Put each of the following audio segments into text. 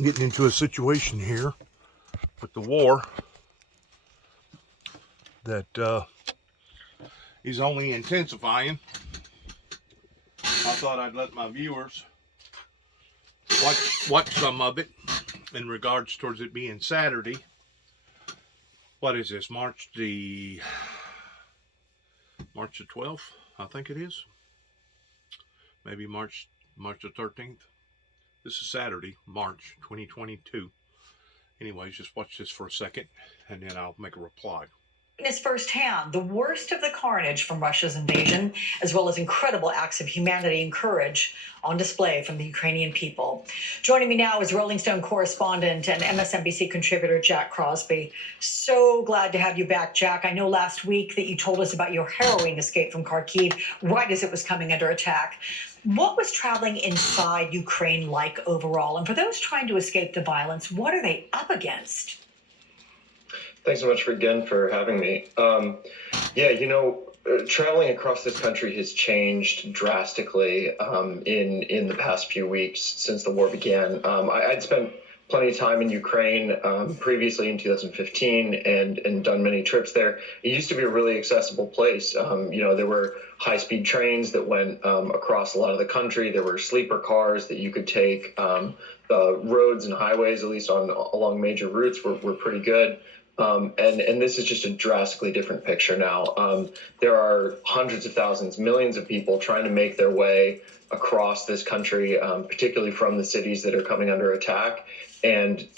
getting into a situation here with the war that is only intensifying. I thought I'd let my viewers watch some of it in regards towards it being Saturday. What is this? March the 12th, I think it is. Maybe March the 13th. This is Saturday, March 2022. Anyways, just watch this for a second, and then I'll make a reply. Witness firsthand the worst of the carnage from Russia's invasion, as well as incredible acts of humanity and courage on display from the Ukrainian people. Joining me now is Rolling Stone correspondent and MSNBC contributor Jack Crosby. So glad to have you back, Jack. I know last week that you told us about your harrowing escape from Kharkiv right as it was coming under attack. What was traveling inside Ukraine like overall? And for those trying to escape the violence, what are they up against? Thanks so much again for having me. Traveling across this country has changed drastically in the past few weeks since the war began. I'd spent plenty of time in Ukraine previously in 2015 and done many trips there. It used to be a really accessible place. There were high-speed trains that went across a lot of the country. There were sleeper cars that you could take. The roads and highways, at least along major routes, were pretty good. And this is just a drastically different picture now. There are hundreds of thousands, millions of people trying to make their way across this country, particularly from the cities that are coming under attack. And,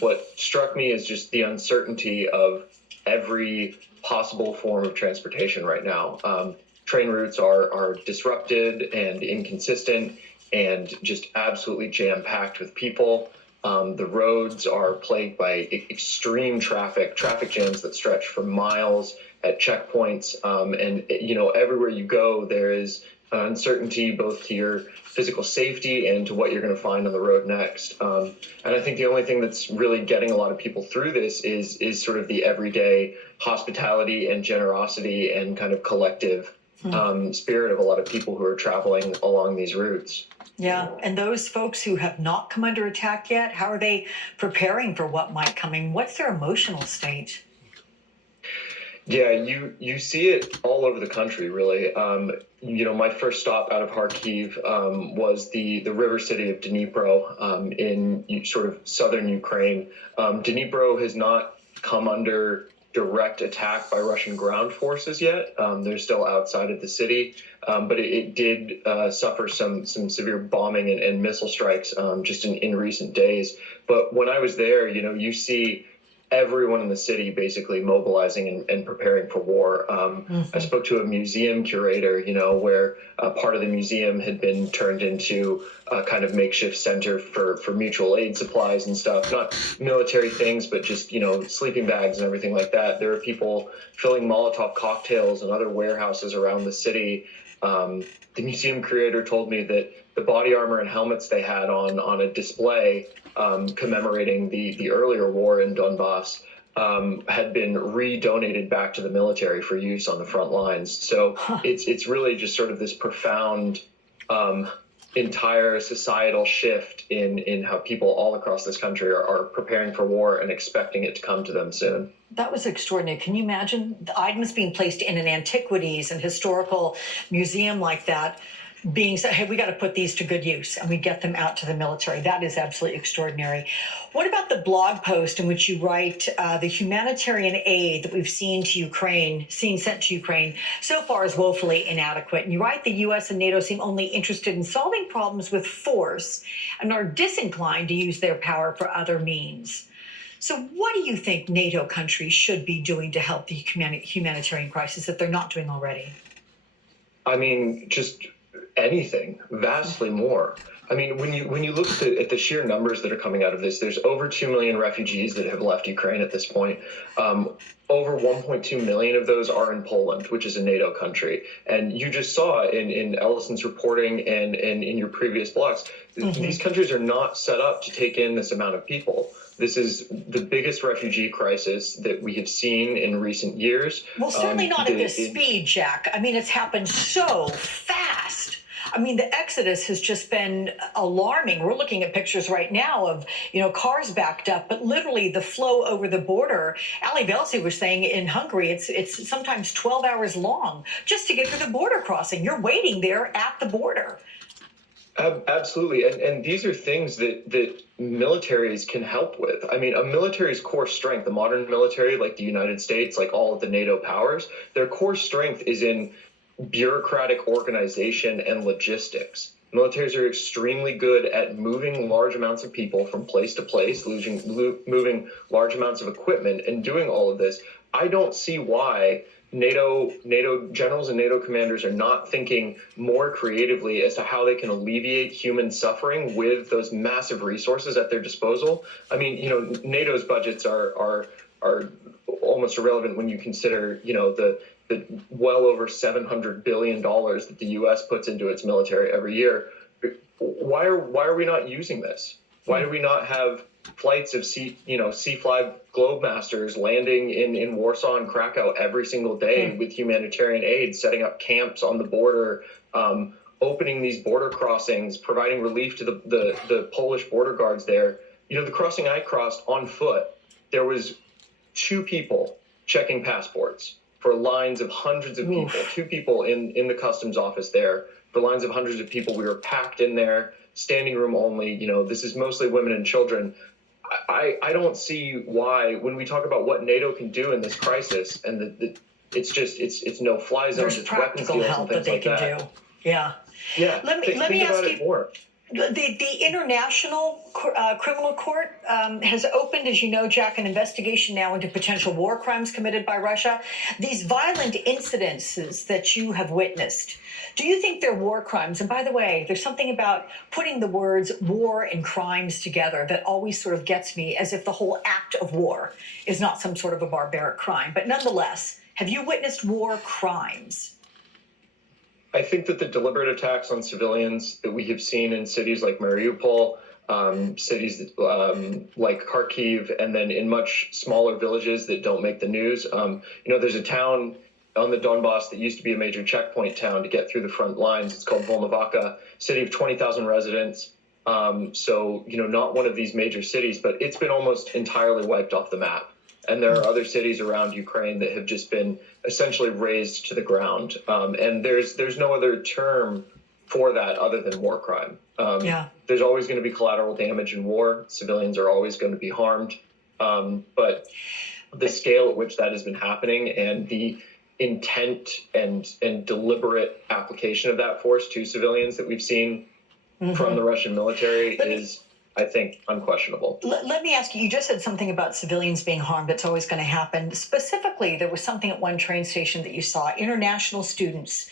what struck me is just the uncertainty of every possible form of transportation right now. Train routes are disrupted and inconsistent and just absolutely jam-packed with people. The roads are plagued by extreme traffic jams that stretch for miles at checkpoints. Everywhere you go, there is uncertainty both to your physical safety and to what you're going to find on the road next. And I think the only thing that's really getting a lot of people through this is sort of the everyday hospitality and generosity and kind of collective spirit of a lot of people who are traveling along these routes. Yeah, and those folks who have not come under attack yet, how are they preparing for what might come? I mean, what's their emotional state? Yeah, you see it all over the country, really. My first stop out of Kharkiv was the river city of Dnipro in sort of southern Ukraine. Dnipro has not come under direct attack by Russian ground forces yet. They're still outside of the city, but it did suffer some severe bombing and missile strikes just in recent days. But when I was there, you see everyone in the city basically mobilizing and preparing for war. I spoke to a museum curator, where part of the museum had been turned into a kind of makeshift center for mutual aid supplies and stuff, not military things, but just, sleeping bags and everything like that. There are people filling Molotov cocktails in other warehouses around the city. The museum curator told me that the body armor and helmets they had on a display commemorating the earlier war in Donbass had been redonated back to the military for use on the front lines. So it's really just sort of this profound entire societal shift in how people all across this country are preparing for war and expecting it to come to them soon. That was extraordinary. Can you imagine the items being placed in an antiquities and historical museum like that being said, hey, we got to put these to good use, and we get them out to the military? That is absolutely extraordinary. What about the blog post in which you write the humanitarian aid that we've seen sent to Ukraine so far is woefully inadequate? And you write the U.S. and NATO seem only interested in solving problems with force and are disinclined to use their power for other means. So what do you think NATO countries should be doing to help the humanitarian crisis that they're not doing already? I mean, just anything, vastly more. I mean, when you look at the sheer numbers that are coming out of this, there's over 2 million refugees that have left Ukraine at this point. Over 1.2 million of those are in Poland, which is a NATO country. And you just saw in Ellison's reporting and in your previous blogs, these countries are not set up to take in this amount of people. This is the biggest refugee crisis that we have seen in recent years. Well, certainly not at this speed, Jack. I mean, it's happened so fast. I mean, the exodus has just been alarming. We're looking at pictures right now of, cars backed up, but literally the flow over the border. Ali Velsi was saying in Hungary, it's sometimes 12 hours long just to get through the border crossing. You're waiting there at the border. Absolutely. And these are things that militaries can help with. I mean, a military's core strength, the modern military, like the United States, like all of the NATO powers, their core strength is in bureaucratic organization and logistics. Militaries are extremely good at moving large amounts of people from place to place, moving large amounts of equipment, and doing all of this. I don't see why NATO generals and NATO commanders are not thinking more creatively as to how they can alleviate human suffering with those massive resources at their disposal. I mean, NATO's budgets are almost irrelevant when you consider, the well over $700 billion that the U.S. puts into its military every year. Why are we not using this? Why do we not have flights of C-5 Globemasters landing in Warsaw and Krakow every single day with humanitarian aid, setting up camps on the border, opening these border crossings, providing relief to the Polish border guards there? The crossing I crossed on foot, there was 2 people checking passports for lines of hundreds of people, 2 people in the customs office there for lines of hundreds of people. We were packed in there, standing room only. This is mostly women and children. I don't see why, when we talk about what NATO can do in this crisis, and it's no fly zones, There's it's weapons practical deals and help that things they like can that. do. Yeah. Yeah. Let me Think ask about you. it more. The International Criminal Court has opened, as you know, Jack, an investigation now into potential war crimes committed by Russia. These violent incidences that you have witnessed, do you think they're war crimes? And by the way, there's something about putting the words war and crimes together that always sort of gets me, as if the whole act of war is not some sort of a barbaric crime. But nonetheless, have you witnessed war crimes? I think that the deliberate attacks on civilians that we have seen in cities like Mariupol, cities like Kharkiv, and then in much smaller villages that don't make the news. There's a town on the Donbass that used to be a major checkpoint town to get through the front lines. It's called Volnovakha, city of 20,000 residents. Not one of these major cities, but it's been almost entirely wiped off the map. And there are other cities around Ukraine that have just been essentially razed to the ground. And there's no other term for that other than war crime. There's always going to be collateral damage in war. Civilians are always going to be harmed. But the scale at which that has been happening and the intent and deliberate application of that force to civilians that we've seen from the Russian military is, I think, unquestionable. Let me ask you, you just said something about civilians being harmed. It's always going to happen. Specifically, there was something at one train station that you saw, international students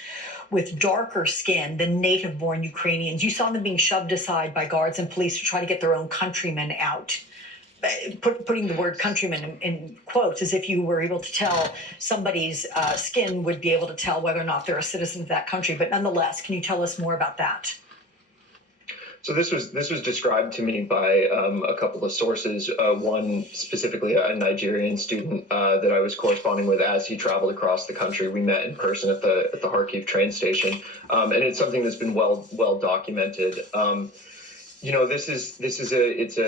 with darker skin than native-born Ukrainians. You saw them being shoved aside by guards and police to try to get their own countrymen out. Putting the word countrymen in quotes, as if you were able to tell somebody's skin would be able to tell whether or not they're a citizen of that country. But nonetheless, can you tell us more about that? So this was described to me by a couple of sources. One specifically, a Nigerian student that I was corresponding with as he traveled across the country. We met in person at the Kharkiv train station, and it's something that's been well documented. It's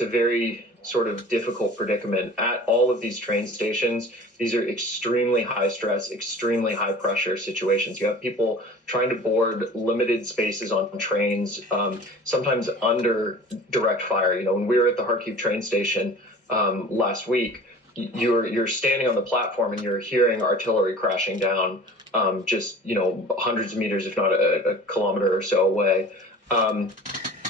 a very sort of difficult predicament at all of these train stations. These are extremely high stress, extremely high pressure situations. You have people trying to board limited spaces on trains, sometimes under direct fire. When we were at the Kharkiv train station last week, you're standing on the platform and you're hearing artillery crashing down just hundreds of meters, if not a kilometer or so away. And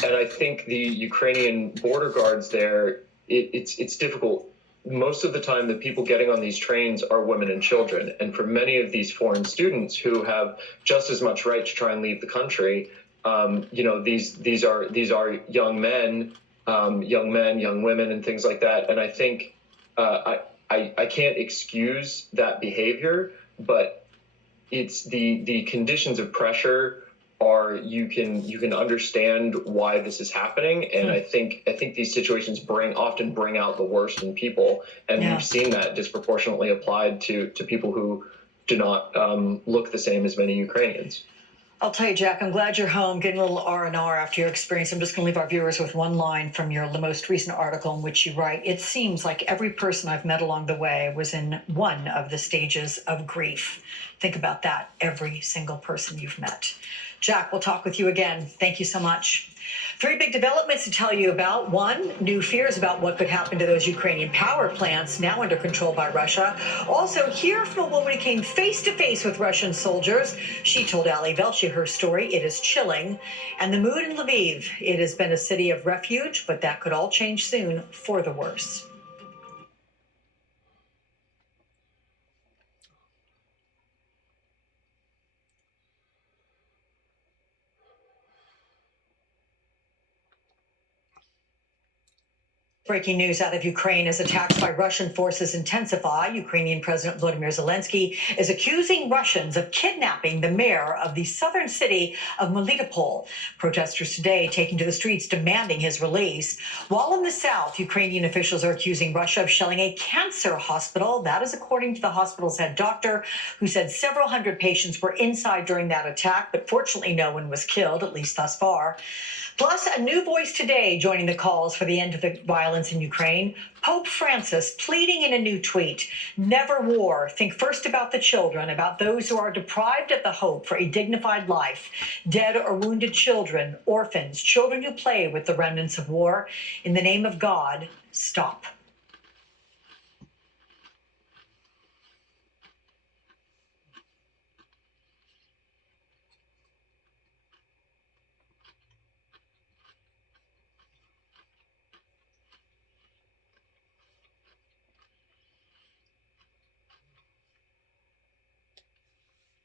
I think the Ukrainian border guards there, it's difficult. Most of the time, the people getting on these trains are women and children. And for many of these foreign students who have just as much right to try and leave the country, these are young men, young women, and things like that. And I think I can't excuse that behavior, but it's the conditions of pressure are you can understand why this is happening, and I think these situations often bring out the worst in people, and we've seen that disproportionately applied to people who do not look the same as many Ukrainians. I'll tell you, Jack, I'm glad you're home, getting a little R&R after your experience. I'm just going to leave our viewers with one line from your most recent article in which you write, "It seems like every person I've met along the way was in one of the stages of grief." Think about that, every single person you've met. Jack, we'll talk with you again. Thank you so much. 3 big developments to tell you about. One, new fears about what could happen to those Ukrainian power plants now under control by Russia. Also, hear from a woman who came face to face with Russian soldiers. She told Ali Velshi her story. It is chilling. And the mood in Lviv. It has been a city of refuge, but that could all change soon for the worse. Breaking news out of Ukraine as attacks by Russian forces intensify. Ukrainian President Volodymyr Zelensky is accusing Russians of kidnapping the mayor of the southern city of Melitopol. Protesters today taking to the streets demanding his release. While in the south, Ukrainian officials are accusing Russia of shelling a cancer hospital. That is according to the hospital's head doctor, who said several hundred patients were inside during that attack, but fortunately no one was killed, at least thus far. Plus, a new voice today joining the calls for the end of the violence in Ukraine. Pope Francis pleading in a new tweet, "Never war. Think first about the children, about those who are deprived of the hope for a dignified life, dead or wounded children, orphans, children who play with the remnants of war. In the name of God, stop."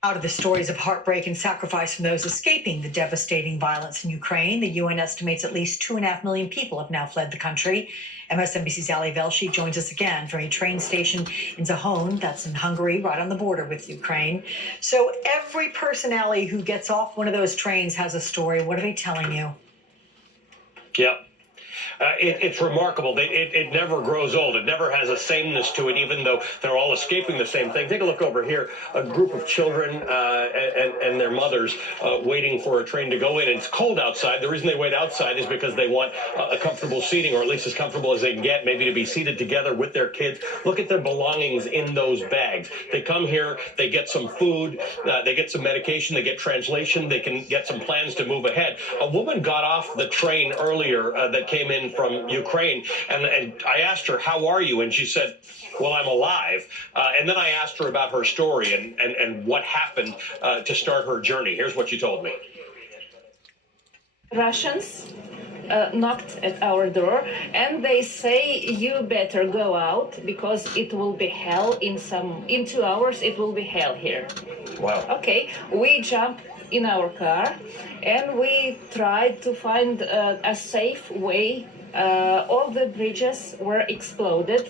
Out of the stories of heartbreak and sacrifice from those escaping the devastating violence in Ukraine, the UN estimates at least 2.5 million people have now fled the country. MSNBC's Ali Velshi joins us again from a train station in Zahon, that's in Hungary, right on the border with Ukraine. So every person, Ali, who gets off one of those trains has a story. What are they telling you? Yeah. It's remarkable. It never grows old. It never has a sameness to it, even though they're all escaping the same thing. Take a look over here. A group of children and their mothers waiting for a train to go in. It's cold outside. The reason they wait outside is because they want a comfortable seating, or at least as comfortable as they can get, maybe to be seated together with their kids. Look at their belongings in those bags. They come here, they get some food, they get some medication, they get translation, they can get some plans to move ahead. A woman got off the train earlier that came in from Ukraine, and I asked her, "How are you?" And she said, "Well, I'm alive." And then I asked her about her story and what happened to start her journey. Here's what she told me. Russians knocked at our door, and they say, "You better go out because it will be hell in 2 hours. It will be hell here." Wow. Okay, we jumped in our car and we tried to find a safe way. All the bridges were exploded.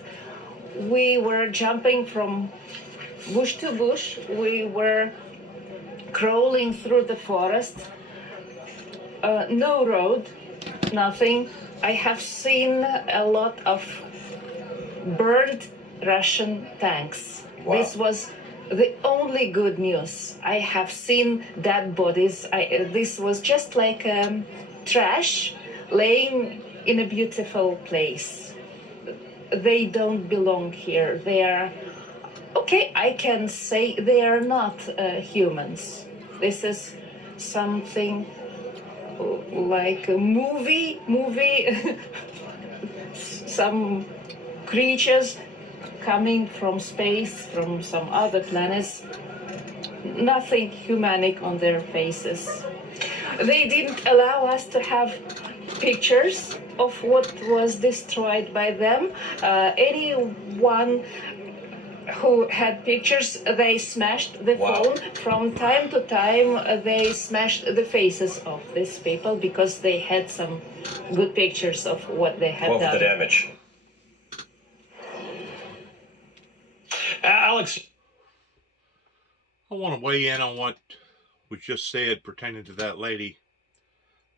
We were jumping from bush to bush. We were crawling through the forest. No road, nothing. I have seen a lot of burned Russian tanks. Wow. This was the only good news. I have seen dead bodies. This was just like trash laying in a beautiful place. They don't belong here. They are, okay, I can say they are not humans. This is something like a movie, some creatures coming from space, from some other planets, nothing humanic on their faces. They didn't allow us to have pictures of what was destroyed by them. Anyone who had pictures, they smashed the Wow. phone. From time to time, they smashed the faces of these people because they had some good pictures of what they had What was done. the damage? Alex. I want to weigh in on what was just said pertaining to that lady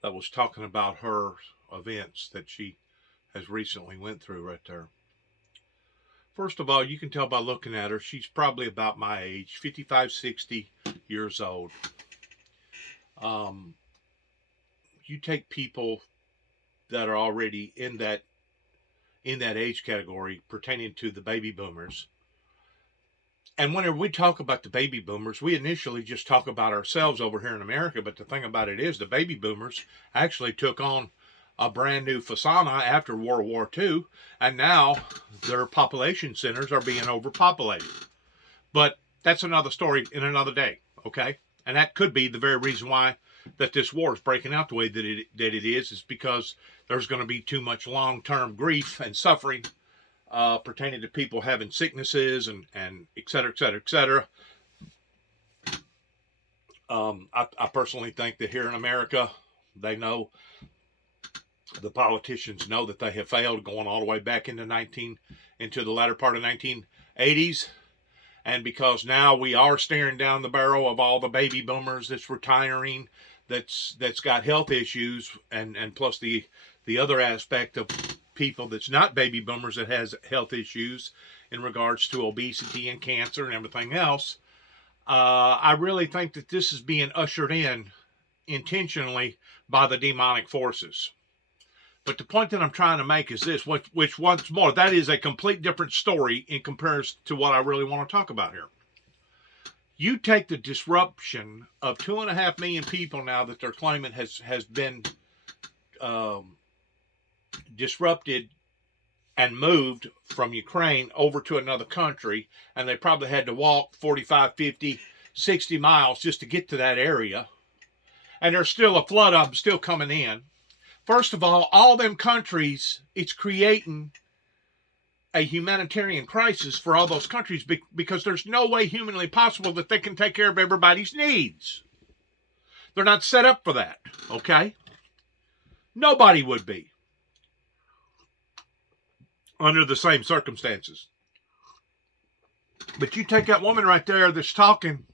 that was talking about her events that she has recently went through right there. First of all, you can tell by looking at her, she's probably about my age, 55, 60 years old. Um, you take people that are already in that age category pertaining to the baby boomers. And whenever we talk about the baby boomers, we initially just talk about ourselves over here in America. But the thing about it is, the baby boomers actually took on a brand new fasana after World War II, and now their population centers are being overpopulated. But that's another story in another day, okay? And that could be the very reason why that this war is breaking out the way that it is because there's going to be too much long-term grief and suffering pertaining to people having sicknesses and et cetera, et cetera, et cetera. I personally think that here in America, they know, the politicians know that they have failed, going all the way back into the latter part of 1980s. And because now we are staring down the barrel of all the baby boomers that's retiring, that's got health issues, and plus the other aspect of people that's not baby boomers that has health issues in regards to obesity and cancer and everything else. I really think that this is being ushered in intentionally by the demonic forces. But the point that I'm trying to make is this, which once more, that is a complete different story in comparison to what I really want to talk about here. You take the disruption of 2.5 million people now that they're claiming has been disrupted and moved from Ukraine over to another country, and they probably had to walk 45, 50, 60 miles just to get to that area. And there's still a flood of them still coming in. First of all them countries, it's creating a humanitarian crisis for all those countries because there's no way humanly possible that they can take care of everybody's needs. They're not set up for that, okay? Nobody would be under the same circumstances. But you take that woman right there that's talking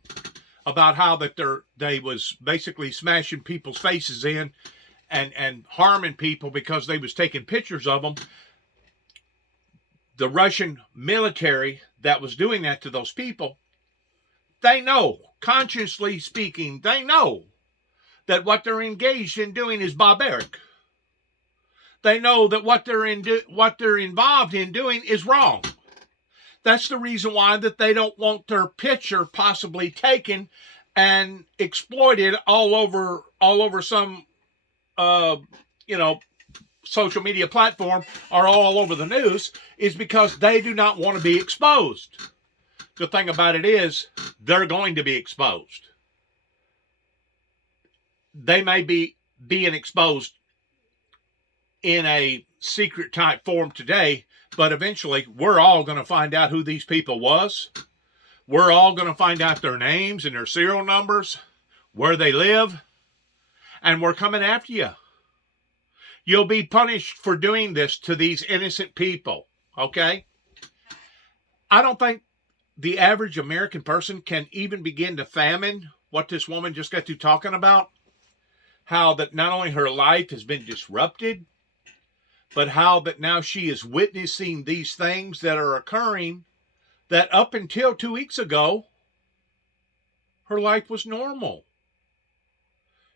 about how that they was basically smashing people's faces in and harming people because they was taking pictures of them. The Russian military that was doing that to those people, they know, consciously speaking, they know that what they're engaged in doing is barbaric. They know that what they're involved in doing is wrong. That's the reason why that they don't want their picture possibly taken and exploited all over some social media platform or all over the news, is because they do not want to be exposed. The thing about it is, they're going to be exposed. They may be being exposed in a secret type form today, but eventually we're all going to find out who these people was. We're all going to find out their names and their serial numbers, where they live, and we're coming after you. You'll be punished for doing this to these innocent people, okay? I don't think the average American person can even begin to fathom what this woman just got through talking about. How that not only her life has been disrupted, but how that now she is witnessing these things that are occurring that up until 2 weeks ago, her life was normal.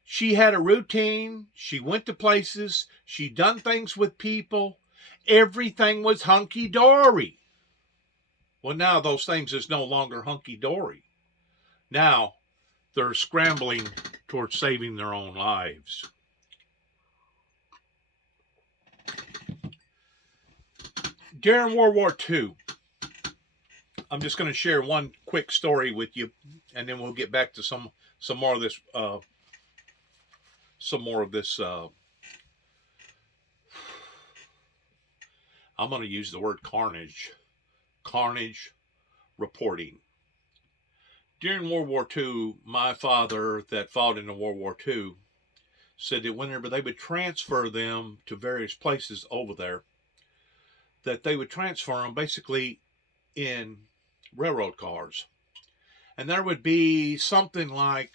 She had a routine. She went to places. She done things with people. Everything was hunky-dory. Well, now those things is no longer hunky-dory. Now they're scrambling towards saving their own lives. During World War II, I'm just going to share one quick story with you, and then we'll get back to some more of this. I'm going to use the word carnage reporting. During World War II, my father that fought in World War II said that whenever they would transfer them to various places over there, that they would transfer them basically in railroad cars. And there would be something like,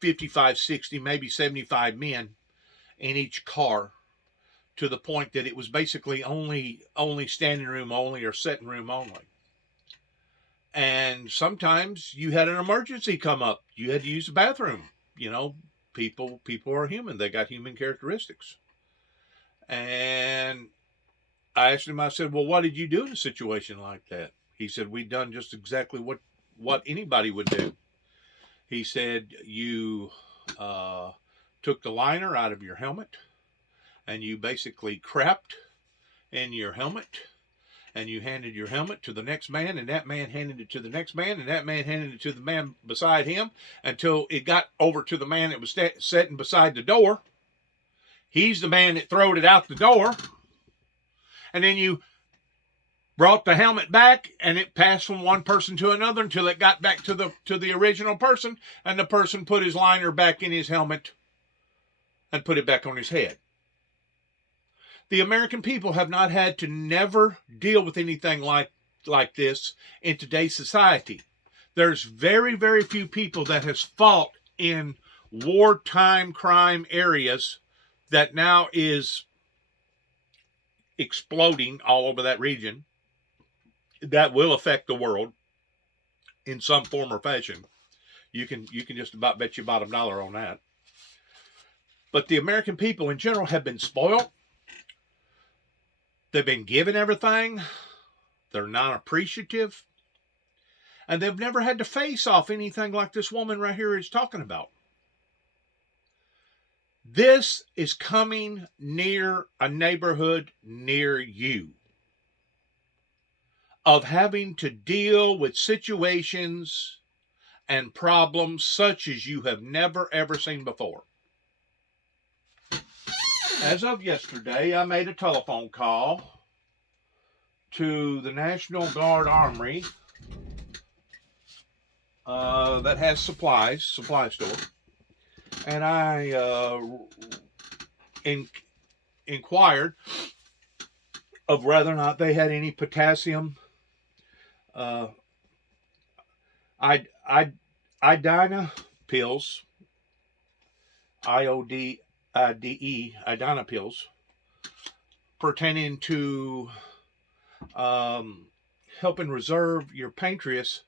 55, 60, maybe 75 men in each car, to the point that it was basically only standing room only or sitting room only. And sometimes you had an emergency come up. You had to use the bathroom. You know, people are human. They got human characteristics. And I asked him, I said, well, what did you do in a situation like that? He said, we done just exactly what anybody would do. He said, you took the liner out of your helmet, and you basically crapped in your helmet, and you handed your helmet to the next man, and that man handed it to the next man, and that man handed it to the man beside him, until it got over to the man that was sitting beside the door. He's the man that throwed it out the door. And then you brought the helmet back, and it passed from one person to another until it got back to the original person, and the person put his liner back in his helmet and put it back on his head. The American people have not had to never deal with anything like this in today's society. There's very, very few people that has fought in wartime crime areas that now is exploding all over that region that will affect the world in some form or fashion. You can just about bet your bottom dollar on that. But the American people in general have been spoiled. They've been given everything. They're not appreciative. And they've never had to face off anything like this woman right here is talking about. This is coming near a neighborhood near you, of having to deal with situations and problems such as you have never ever seen before. As of yesterday, I made a telephone call to the National Guard Armory that has supply store, and I inquired of whether or not they had any potassium Idina pills, IODIE, Idina pills, pertaining to helping reserve your pancreas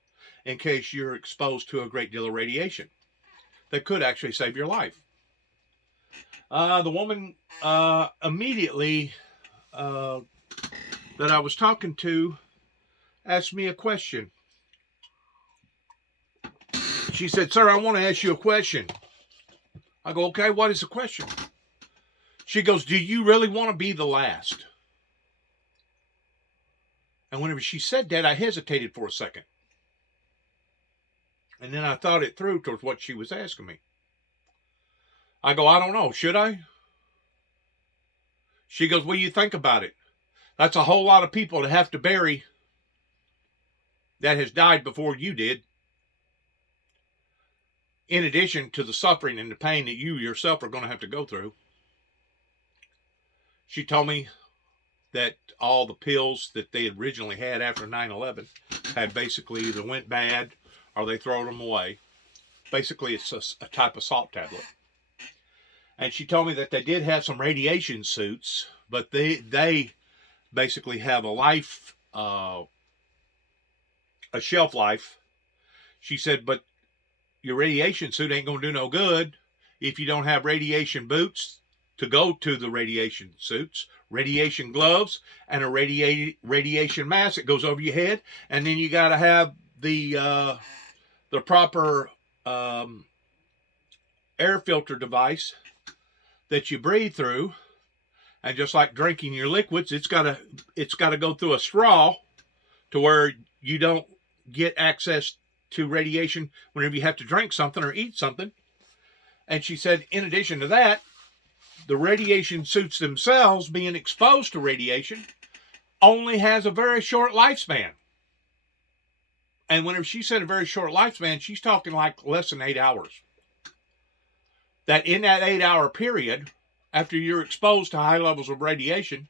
in case you're exposed to a great deal of radiation that could actually save your life. The woman immediately that I was talking to asked me a question. She said, "Sir, I want to ask you a question." I go, "Okay, what is the question?" She goes, "Do you really want to be the last?" And whenever she said that, I hesitated for a second. And then I thought it through towards what she was asking me. I go, "I don't know. Should I?" She goes, "Well, you think about it. That's a whole lot of people to have to bury that has died before you did. In addition to the suffering and the pain that you yourself are going to have to go through." She told me that all the pills that they originally had after 9/11 had basically either went bad or they throw them away. Basically, it's a type of salt tablet. And she told me that they did have some radiation suits, but they basically have a life, a shelf life. She said, but your radiation suit ain't going to do no good if you don't have radiation boots to go to the radiation suits, radiation gloves, and a radiation mask that goes over your head. And then you got to have the proper air filter device that you breathe through. And just like drinking your liquids, it's got to go through a straw to where you don't get access to radiation whenever you have to drink something or eat something. And she said, in addition to that, the radiation suits themselves, being exposed to radiation, only has a very short lifespan. And whenever she said a very short lifespan, she's talking like less than 8 hours. That in that 8-hour period, after you're exposed to high levels of radiation,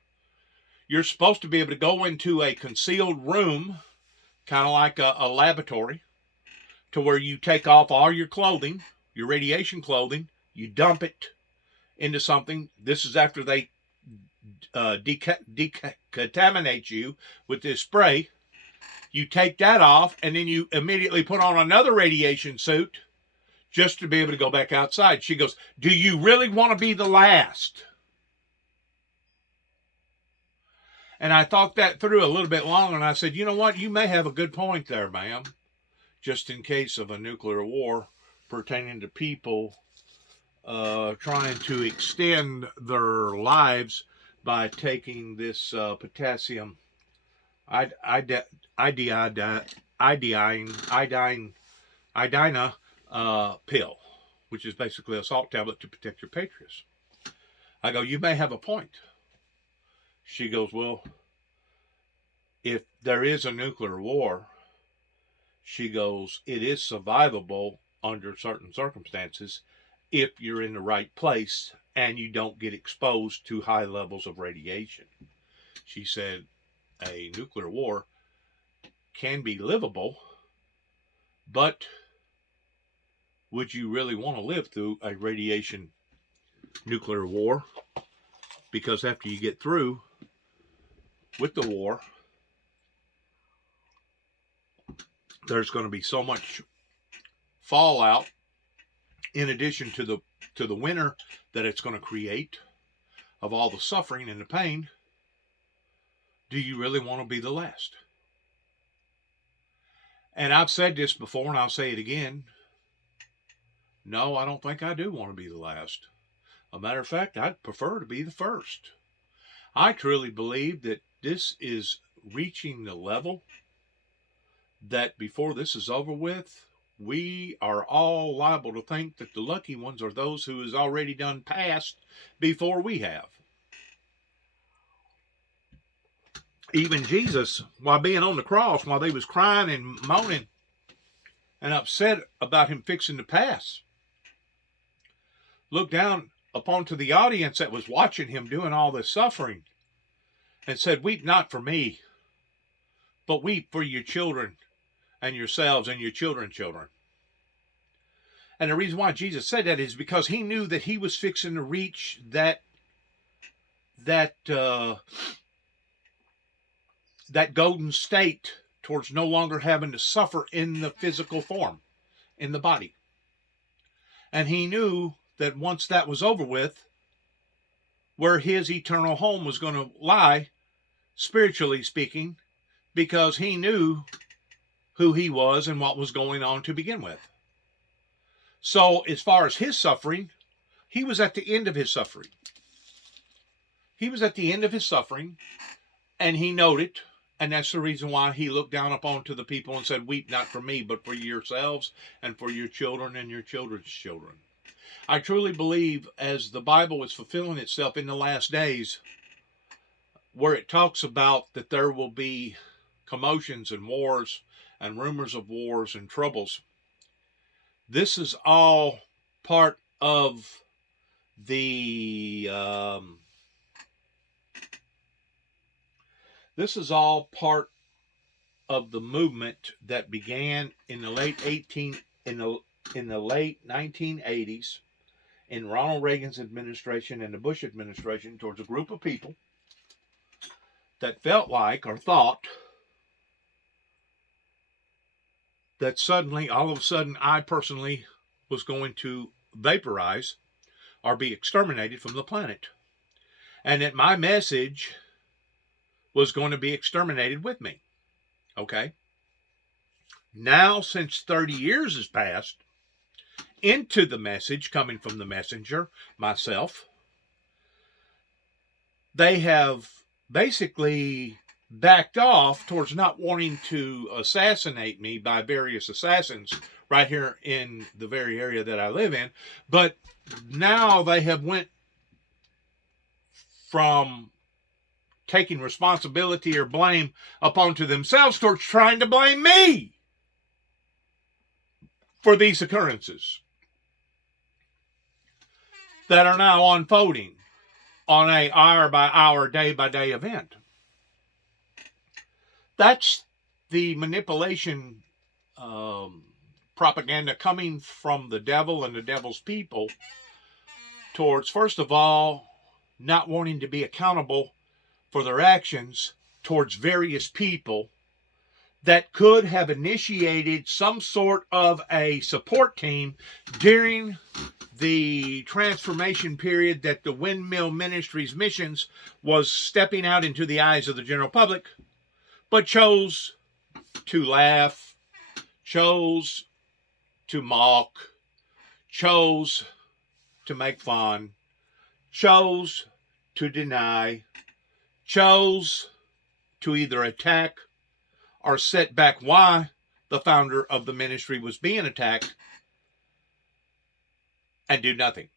you're supposed to be able to go into a concealed room, kind of like a laboratory, to where you take off all your clothing, your radiation clothing, you dump it into something. This is after they decontaminate you with this spray. You take that off, and then you immediately put on another radiation suit just to be able to go back outside. She goes, do you really want to be the last? And I thought that through a little bit longer, and I said, you know what? You may have a good point there, ma'am. Just in case of a nuclear war pertaining to people trying to extend their lives by taking this potassium iodine pill, which is basically a salt tablet to protect your pancreas. I go, you may have a point. She goes, well, if there is a nuclear war, she goes, it is survivable under certain circumstances if you're in the right place and you don't get exposed to high levels of radiation. She said a nuclear war can be livable, but would you really want to live through a radiation nuclear war? Because after you get through with the war, there's going to be so much fallout in addition to the winter that it's going to create of all the suffering and the pain. Do you really want to be the last? And I've said this before, and I'll say it again. No, I don't think I do want to be the last. A matter of fact, I'd prefer to be the first. I truly believe that this is reaching the level that before this is over with, we are all liable to think that the lucky ones are those who has already done passed before we have. Even Jesus, while being on the cross, while they was crying and moaning and upset about him fixing to pass, looked down upon to the audience that was watching him doing all this suffering and said, weep not for me, but weep for your children and yourselves and your children's children. And the reason why Jesus said that is because he knew that he was fixing to reach that golden state towards no longer having to suffer in the physical form, in the body. And he knew that once that was over with, where his eternal home was going to lie, spiritually speaking, because he knew who he was and what was going on to begin with. So as far as his suffering, he was at the end of his suffering. He was at the end of his suffering, and he noted, and that's the reason why he looked down upon to the people and said, weep not for me, but for yourselves and for your children and your children's children. I truly believe, as the Bible is fulfilling itself in the last days, where it talks about that there will be commotions and wars and rumors of wars and troubles, this is all part of the movement that began in the late 1980s in Ronald Reagan's administration and the Bush administration towards a group of people that felt like or thought that suddenly, all of a sudden, I personally was going to vaporize or be exterminated from the planet. And that my message was going to be exterminated with me. Okay? Now, since 30 years has passed, into the message coming from the messenger, myself, they have basically backed off towards not wanting to assassinate me by various assassins right here in the very area that I live in. But now they have went from taking responsibility or blame upon to themselves towards trying to blame me for these occurrences that are now unfolding on a hour by hour, day by day event. That's the manipulation propaganda coming from the devil and the devil's people towards, first of all, not wanting to be accountable for their actions towards various people that could have initiated some sort of a support team during the transformation period that the Windmill Ministries missions was stepping out into the eyes of the general public, but chose to laugh, chose to mock, chose to make fun, chose to deny, chose to either attack or set back why the founder of the ministry was being attacked, and do nothing.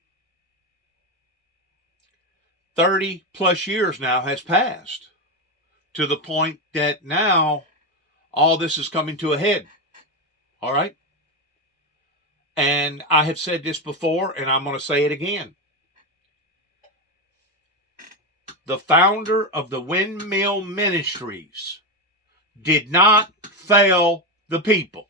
30 plus years now has passed to the point that now all this is coming to a head. All right? And I have said this before, and I'm going to say it again. The founder of the Windmill Ministries did not fail the people.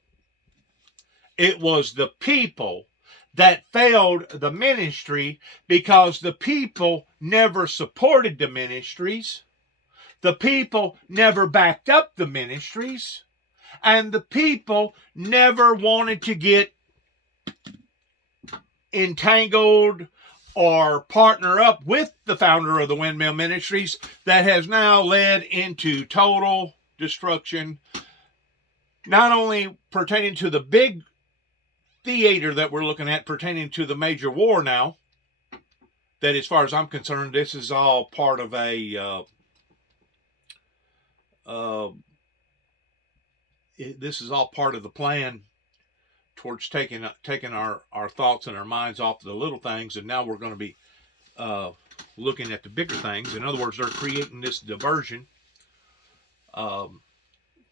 It was the people that failed the ministry because the people never supported the ministries. The people never backed up the ministries. And the people never wanted to get entangled or partner up with the founder of the Windmill Ministries that has now led into total destruction, not only pertaining to the big theater that we're looking at pertaining to the major war now, that as far as I'm concerned, this is all part of a this is all part of the plan towards taking our thoughts and our minds off the little things, and now we're going to be looking at the bigger things. In other words, they're creating this diversion, kind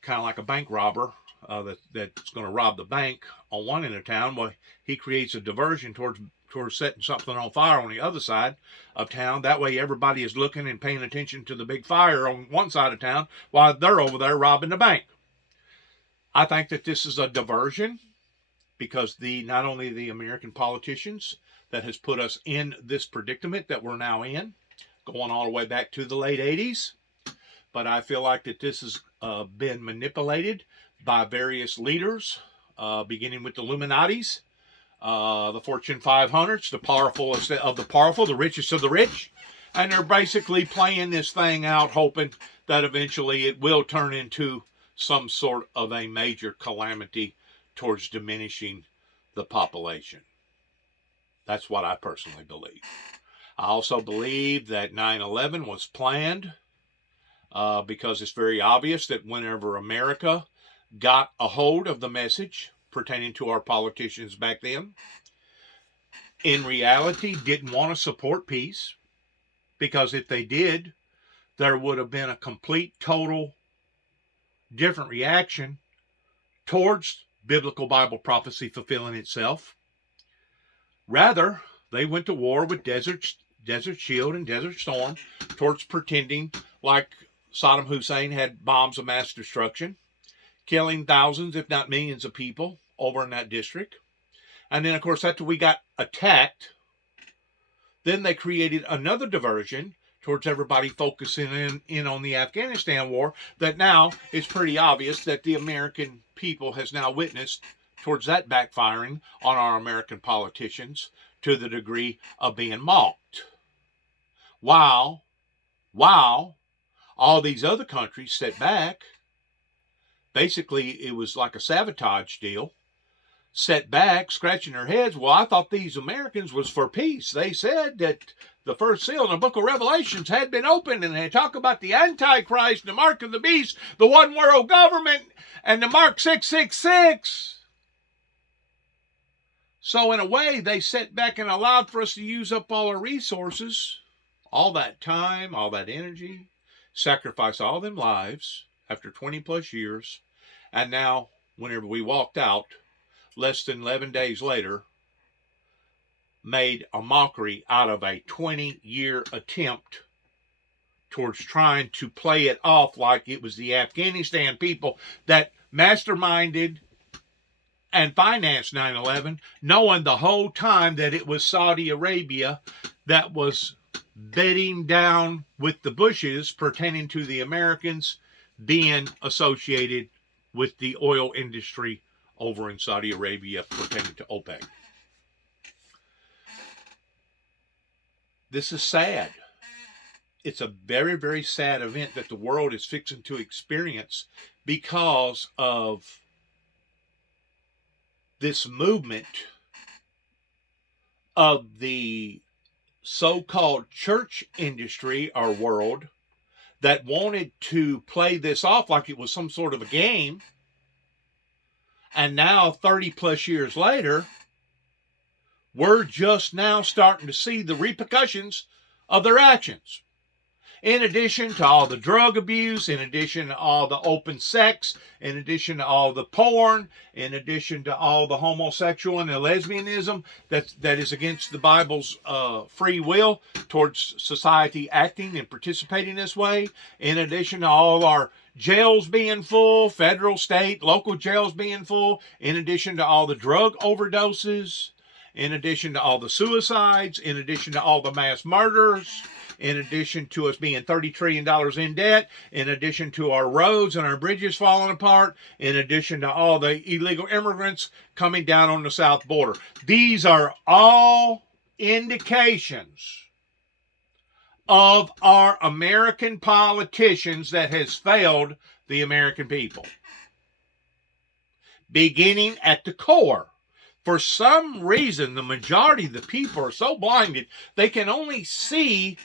of like a bank robber that's going to rob the bank on one end of town. Well, he creates a diversion towards setting something on fire on the other side of town. That way everybody is looking and paying attention to the big fire on one side of town while they're over there robbing the bank. I think that this is a diversion because not only the American politicians that has put us in this predicament that we're now in, going all the way back to the late 80s, but I feel like that this has been manipulated by various leaders, beginning with the Illuminatis, the Fortune 500s, the powerful of the powerful, the richest of the rich, and they're basically playing this thing out, hoping that eventually it will turn into some sort of a major calamity towards diminishing the population. That's what I personally believe. I also believe that 9/11 was planned because it's very obvious that whenever America got a hold of the message pertaining to our politicians back then, in reality didn't want to support peace, because if they did, there would have been a complete, total, different reaction towards biblical Bible prophecy fulfilling itself. Rather, they went to war with Desert Shield and Desert Storm towards pretending like Saddam Hussein had bombs of mass destruction, killing thousands, if not millions of people over in that district. And then, of course, after we got attacked, then they created another diversion towards everybody focusing in on the Afghanistan war, that now it's pretty obvious that the American people has now witnessed towards that backfiring on our American politicians to the degree of being mocked. While all these other countries set back, basically it was like a sabotage deal, set back, scratching their heads. Well, I thought these Americans was for peace. They said that the first seal in the book of Revelations had been opened, and they talk about the Antichrist, the mark of the beast, the one world government, and the mark 666. So in a way, they sat back and allowed for us to use up all our resources, all that time, all that energy, sacrifice all them lives after 20 plus years, and now whenever we walked out, less than 11 days later, made a mockery out of a 20-year attempt towards trying to play it off like it was the Afghanistan people that masterminded and financed 9/11, knowing the whole time that it was Saudi Arabia that was bedding down with the Bushes pertaining to the Americans being associated with the oil industry over in Saudi Arabia pertaining to OPEC. This is sad. It's a very, very sad event that the world is fixing to experience because of this movement of the so-called church industry or world that wanted to play this off like it was some sort of a game. And now, 30 plus years later, we're just now starting to see the repercussions of their actions. In addition to all the drug abuse, in addition to all the open sex, in addition to all the porn, in addition to all the homosexual and the lesbianism that is against the Bible's free will towards society acting and participating this way, in addition to all our jails being full, federal, state, local jails being full, in addition to all the drug overdoses, in addition to all the suicides, in addition to all the mass murders, in addition to us being $30 trillion in debt, in addition to our roads and our bridges falling apart, in addition to all the illegal immigrants coming down on the south border. These are all indications of our American politicians that has failed the American people. Beginning at the core. For some reason, the majority of the people are so blinded, they can only see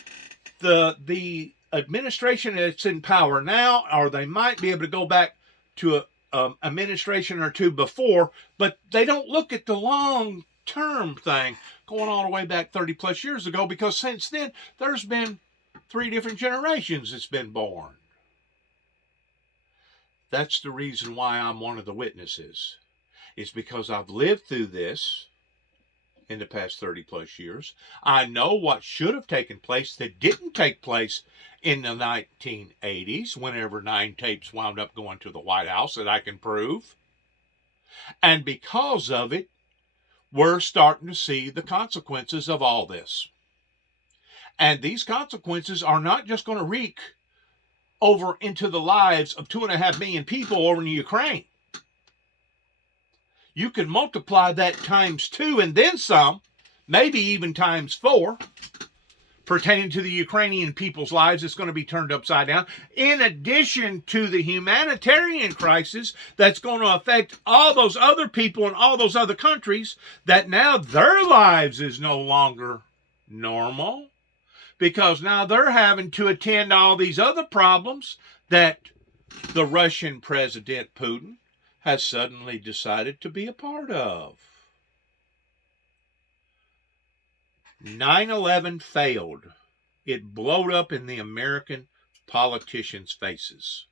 the administration that's in power now, or they might be able to go back to a administration or two before, but they don't look at the long-term thing going all the way back 30 plus years ago, because since then, there's been 3 different generations that's been born. That's the reason why I'm one of the witnesses. It's because I've lived through this in the past 30 plus years. I know what should have taken place that didn't take place in the 1980s, whenever 9 tapes wound up going to the White House that I can prove. And because of it, we're starting to see the consequences of all this. And these consequences are not just going to reek over into the lives of 2.5 million people over in Ukraine. You can multiply that times 2 and then some, maybe even times 4, pertaining to the Ukrainian people's lives that's going to be turned upside down, in addition to the humanitarian crisis that's going to affect all those other people in all those other countries that now their lives is no longer normal, because now they're having to attend to all these other problems that the Russian President Putin has suddenly decided to be a part of. 9/11 failed. It blowed up in the American politicians' faces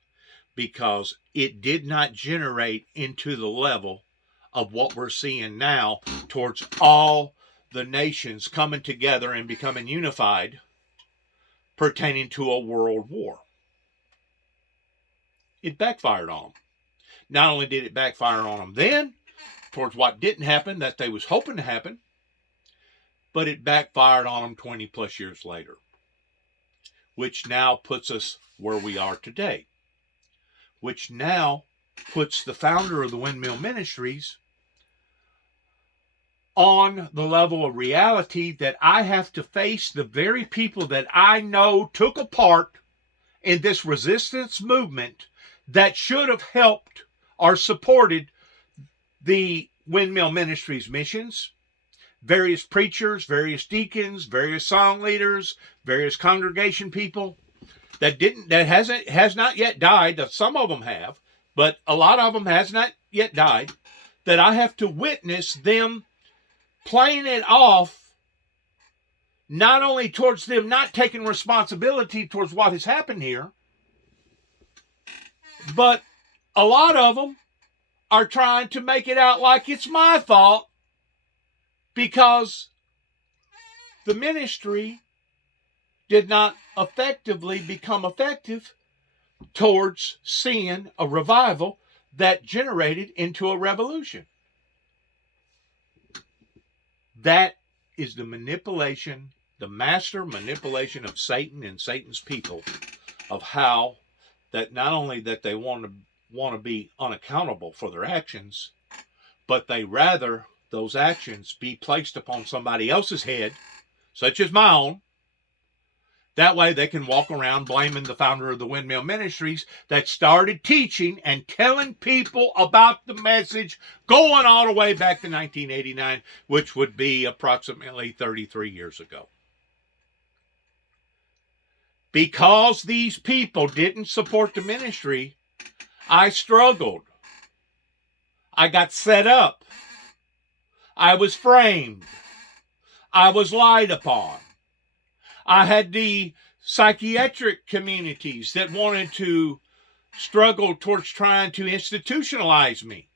because it did not generate into the level of what we're seeing now towards all the nations coming together and becoming unified pertaining to a world war. It backfired on them. Not only did it backfire on them then, towards what didn't happen that they was hoping to happen, but it backfired on them 20 plus years later, which now puts us where we are today, which now puts the founder of the Windmill Ministries on the level of reality that I have to face the very people that I know took a part in this resistance movement that should have helped or supported the Windmill Ministries missions. Various preachers, various deacons, various song leaders, various congregation people has not yet died. Some of them have, but a lot of them has not yet died. That I have to witness them playing it off, not only towards them not taking responsibility towards what has happened here, but a lot of them are trying to make it out like it's my fault because the ministry did not effectively become effective towards seeing a revival that generated into a revolution. That is the manipulation, the master manipulation of Satan and Satan's people, of how that not only that they want to want to be unaccountable for their actions, but they rather those actions be placed upon somebody else's head, such as my own. That way they can walk around blaming the founder of the Windmill Ministries that started teaching and telling people about the message going all the way back to 1989, which would be approximately 33 years ago. Because these people didn't support the ministry, I struggled. I got set up. I was framed. I was lied upon. I had the psychiatric communities that wanted to struggle towards trying to institutionalize me.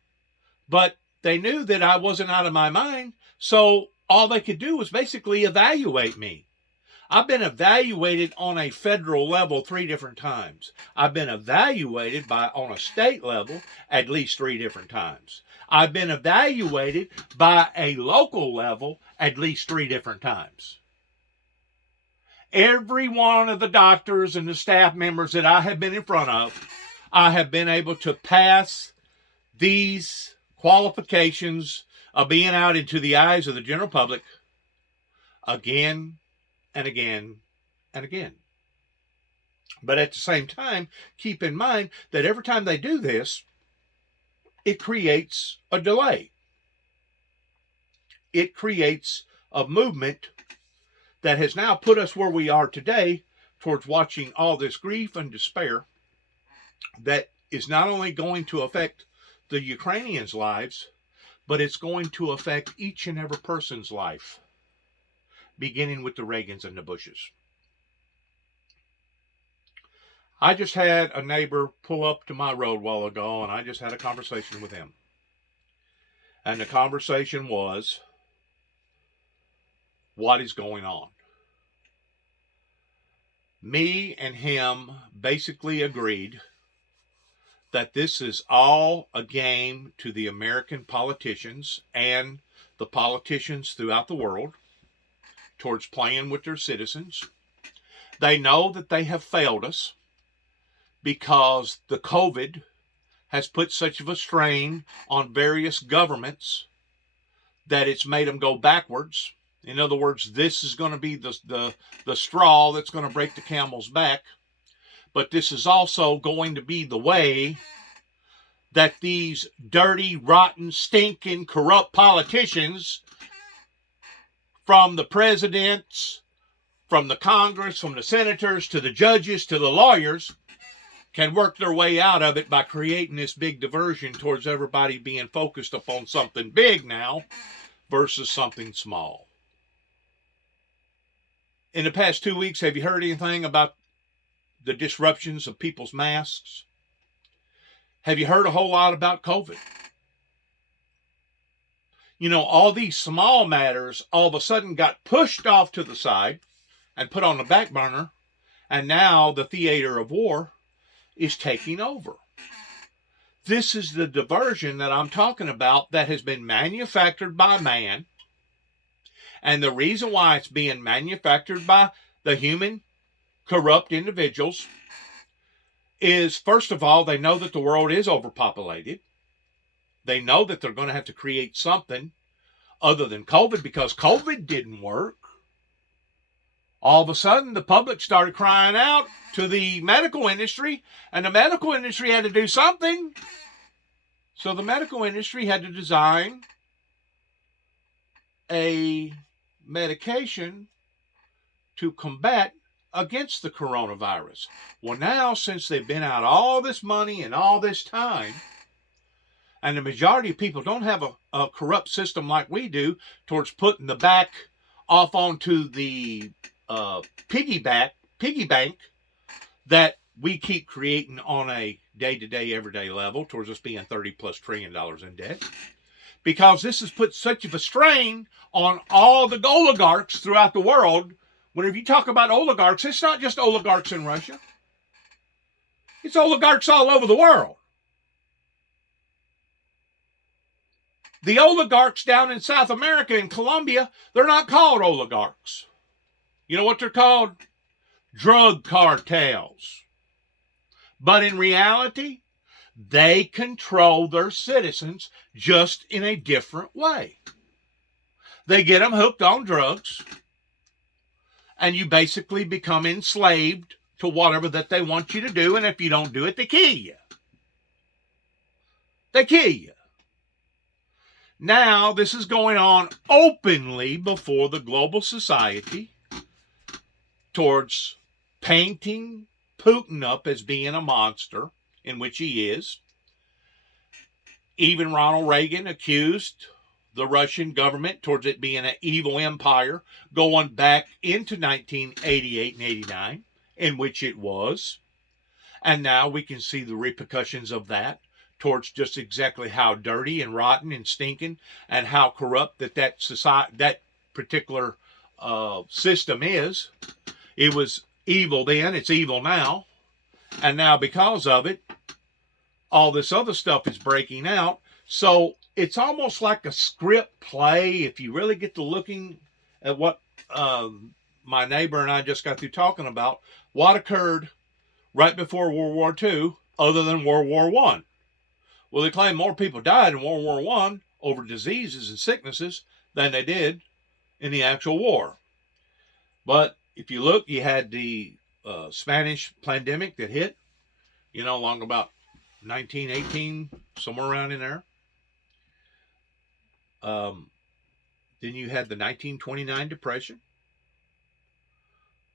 But they knew that I wasn't out of my mind, so all they could do was basically evaluate me. I've been evaluated on a federal level 3 different times. I've been evaluated on a state level at least 3 different times. I've been evaluated by a local level at least 3 different times. Every one of the doctors and the staff members that I have been in front of, I have been able to pass these qualifications of being out into the eyes of the general public again and again and again. But at the same time, keep in mind that every time they do this, it creates a delay. It creates a movement that has now put us where we are today towards watching all this grief and despair that is not only going to affect the Ukrainians' lives, but it's going to affect each and every person's life, beginning with the Reagans and the Bushes. I just had a neighbor pull up to my road a while ago, and I just had a conversation with him. And the conversation was, what is going on? Me and him basically agreed that this is all a game to the American politicians and the politicians throughout the world towards playing with their citizens. They know that they have failed us because the COVID has put such of a strain on various governments that it's made them go backwards. In other words, this is going to be the straw that's going to break the camel's back. But this is also going to be the way that these dirty, rotten, stinking, corrupt politicians, from the presidents, from the Congress, from the senators, to the judges, to the lawyers, can work their way out of it by creating this big diversion towards everybody being focused upon something big now versus something small. In the past 2 weeks, have you heard anything about the disruptions of people's masks? Have you heard a whole lot about COVID? You know, all these small matters all of a sudden got pushed off to the side and put on the back burner, and now the theater of war is taking over. This is the diversion that I'm talking about that has been manufactured by man. And the reason why it's being manufactured by the human corrupt individuals is, first of all, they know that the world is overpopulated. They know that they're going to have to create something other than COVID because COVID didn't work. All of a sudden, the public started crying out to the medical industry, and the medical industry had to do something. So the medical industry had to design a medication to combat against the coronavirus. Well, now, since they've been out all this money and all this time, and the majority of people don't have a corrupt system like we do towards putting the back off onto the piggy bank that we keep creating on a day-to-day, everyday level towards us being $30+ trillion in debt. Because this has put such of a strain on all the oligarchs throughout the world. Whenever you talk about oligarchs, it's not just oligarchs in Russia. It's oligarchs all over the world. The oligarchs down in South America, in Colombia, they're not called oligarchs. You know what they're called? Drug cartels. But in reality, They control their citizens just in a different way. They get them hooked on drugs, and you basically become enslaved to whatever that they want you to do, and if you don't do it, they kill you. They kill you. Now, this is going on openly before the global society towards painting Putin up as being a monster, in which he is. Even Ronald Reagan accused the Russian government towards it being an evil empire going back into 1988 and 89, in which it was. And now we can see the repercussions of that towards just exactly how dirty and rotten and stinking and how corrupt that society, that particular system is. It was evil then, it's evil now. And now because of it, all this other stuff is breaking out. So it's almost like a script play if you really get to looking at what my neighbor and I just got through talking about, what occurred right before World War II other than World War I. Well, they claim more people died in World War I over diseases and sicknesses than they did in the actual war. But if you look, you had the Spanish pandemic that hit, along about 1918, somewhere around in there. Then you had the 1929 Depression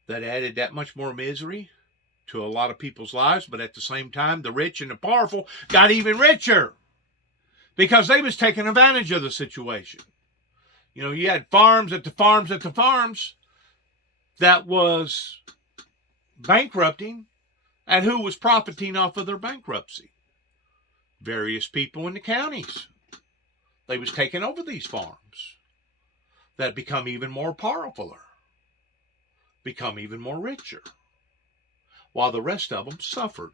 that added that much more misery to a lot of people's lives, but at the same time, the rich and the powerful got even richer because they was taking advantage of the situation. You had farms at the farms that was bankrupting, and who was profiting off of their bankruptcy? Various people in the counties. They was taking over these farms that become even more powerful, become even more richer, while the rest of them suffered.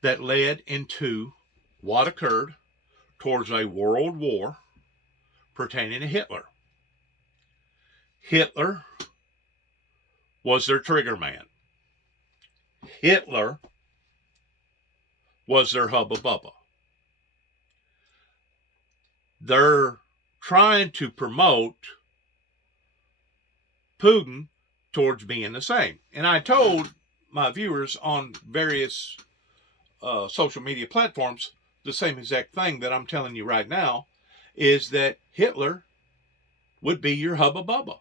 That led into what occurred towards a world war pertaining to Hitler. Hitler was their trigger man. Hitler was their hubba bubba. They're trying to promote Putin towards being the same. And I told my viewers on various social media platforms the same exact thing that I'm telling you right now, is that Hitler would be your hubba bubba.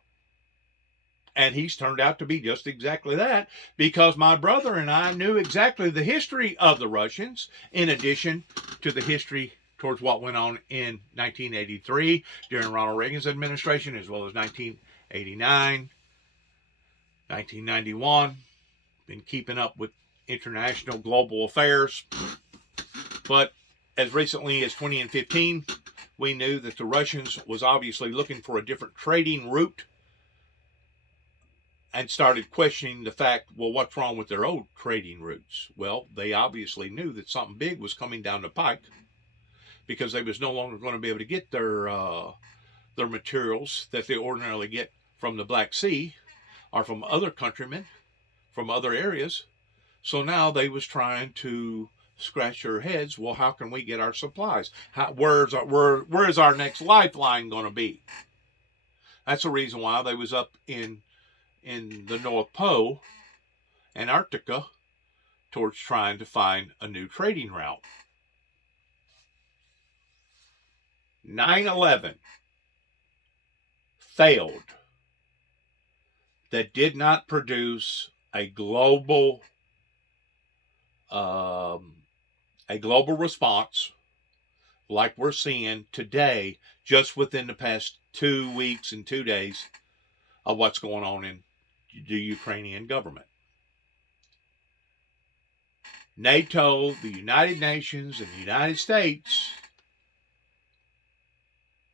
And he's turned out to be just exactly that, because my brother and I knew exactly the history of the Russians, in addition to the history towards what went on in 1983 during Ronald Reagan's administration, as well as 1989, 1991. Been keeping up with international global affairs. But as recently as 2015, we knew that the Russians was obviously looking for a different trading route and started questioning the fact, well, what's wrong with their old trading routes? Well, they obviously knew that something big was coming down the pike, because they was no longer going to be able to get their materials that they ordinarily get from the Black Sea or from other countrymen from other areas. So now they was trying to scratch their heads. Well, how can we get our supplies? Where's our next lifeline going to be? That's the reason why they was up in the North Pole, Antarctica, towards trying to find a new trading route. 9/11 failed. That did not produce a global response like we're seeing today, just within the past 2 weeks and 2 days of what's going on in the Ukrainian government. NATO, the United Nations, and the United States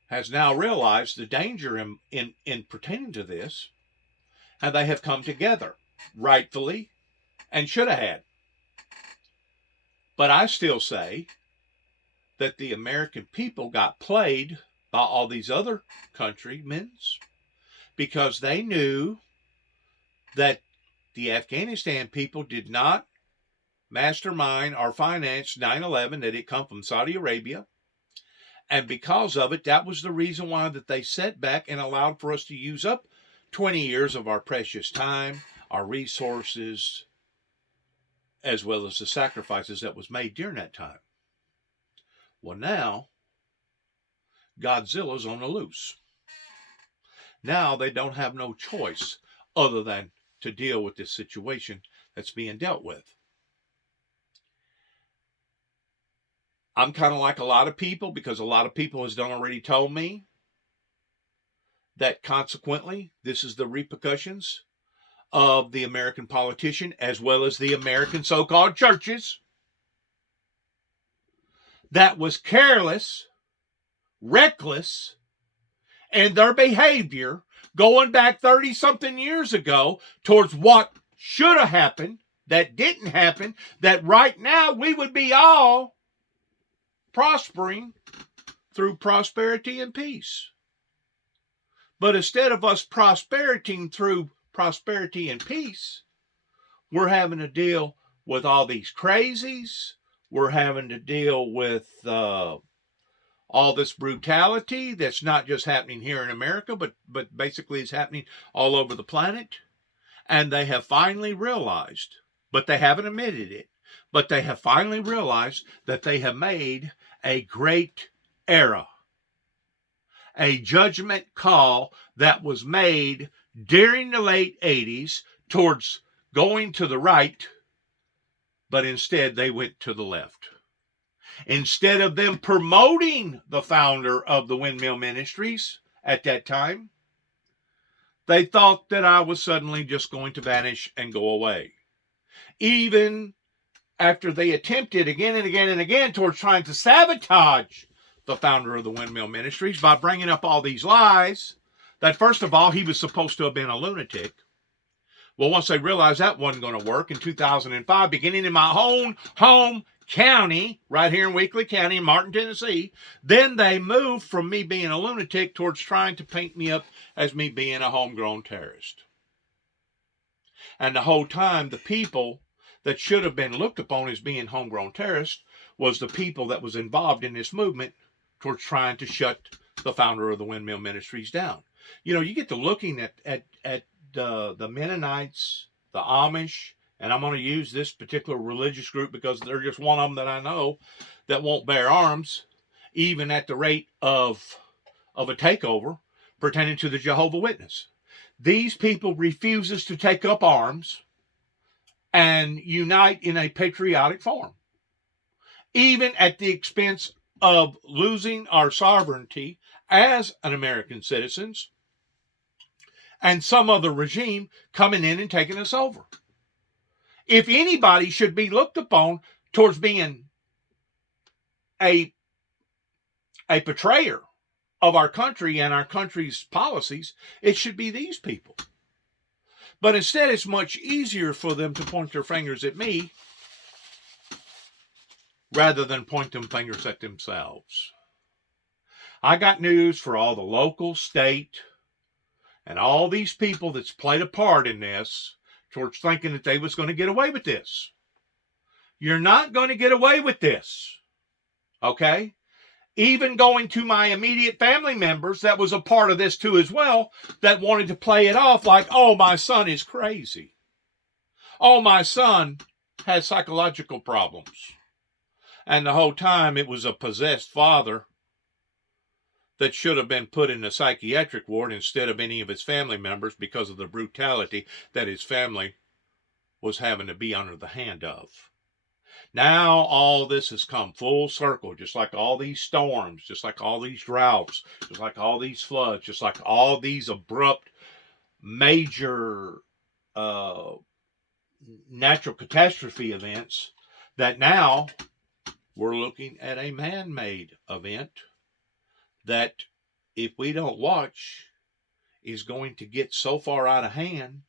has now realized the danger in pertaining to this, and they have come together, rightfully, and should have had. But I still say that the American people got played by all these other countrymen, because they knew that the Afghanistan people did not mastermind or finance 9/11, that it come from Saudi Arabia. And because of it, that was the reason why that they set back and allowed for us to use up 20 years of our precious time, our resources, as well as the sacrifices that was made during that time. Well, now, Godzilla's on the loose. Now they don't have no choice other than to deal with this situation that's being dealt with. I'm kind of like a lot of people, because a lot of people has done already told me that consequently this is the repercussions of the American politician as well as the American so-called churches that was careless, reckless in their behavior going back 30-something years ago towards what should have happened, that didn't happen, that right now we would be all prospering through prosperity and peace. But instead of us prospering through prosperity and peace, we're having to deal with all these crazies. We're having to deal with all this brutality that's not just happening here in America, but basically is happening all over the planet. And they have finally realized, but they haven't admitted it, but they have finally realized that they have made a great error. A judgment call that was made during the late 80s towards going to the right, but instead they went to the left. Instead of them promoting the founder of the Windmill Ministries at that time, they thought that I was suddenly just going to vanish and go away. Even after they attempted again and again and again towards trying to sabotage the founder of the Windmill Ministries by bringing up all these lies, that first of all, he was supposed to have been a lunatic. Well, once they realized that wasn't going to work in 2005, beginning in my own home county, right here in Weakley County in Martin, Tennessee, then they moved from me being a lunatic towards trying to paint me up as me being a homegrown terrorist. And the whole time, the people that should have been looked upon as being homegrown terrorists was the people that was involved in this movement towards trying to shut the founder of the Windmill Ministries down. You know, you get to looking at the Mennonites, the Amish, and I'm going to use this particular religious group because they're just one of them that I know that won't bear arms, even at the rate of a takeover pertaining to the Jehovah's Witness. These people refuses to take up arms and unite in a patriotic form, even at the expense of losing our sovereignty as an American citizens and some other regime coming in and taking us over. If anybody should be looked upon towards being a betrayer of our country and our country's policies, it should be these people. But instead, it's much easier for them to point their fingers at me rather than point them fingers at themselves. I got news for all the local, state, and all these people that's played a part in this towards thinking that they was going to get away with this. You're not going to get away with this. Okay? Even going to my immediate family members that was a part of this too as well, that wanted to play it off like, oh, my son is crazy. Oh, my son has psychological problems. And the whole time it was a possessed father that should have been put in a psychiatric ward instead of any of his family members because of the brutality that his family was having to be under the hand of. Now all this has come full circle, just like all these storms, just like all these droughts, just like all these floods, just like all these abrupt, major natural catastrophe events, that now we're looking at a man-made event that, if we don't watch, is going to get so far out of hand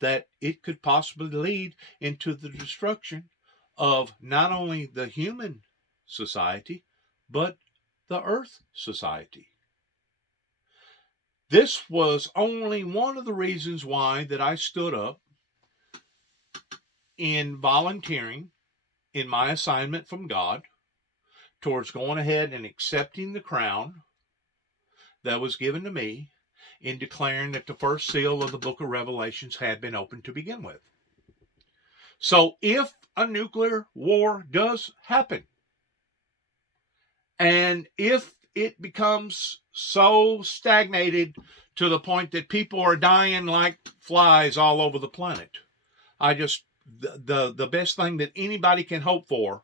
that it could possibly lead into the destruction of not only the human society, but the earth society. This was only one of the reasons why that I stood up in volunteering in my assignment from God towards going ahead and accepting the crown that was given to me in declaring that the first seal of the book of Revelations had been opened to begin with. So if a nuclear war does happen, and if it becomes so stagnated to the point that people are dying like flies all over the planet, the best thing that anybody can hope for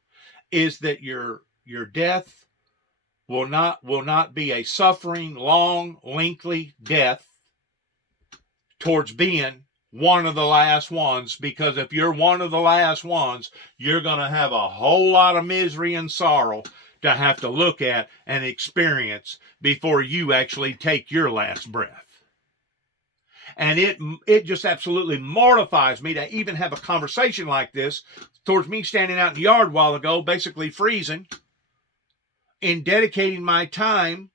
is that your death will not be a suffering, long, lengthy death towards being one of the last ones, because if you're one of the last ones, you're going to have a whole lot of misery and sorrow to have to look at and experience before you actually take your last breath. And it just absolutely mortifies me to even have a conversation like this towards me standing out in the yard a while ago, basically freezing, in dedicating my time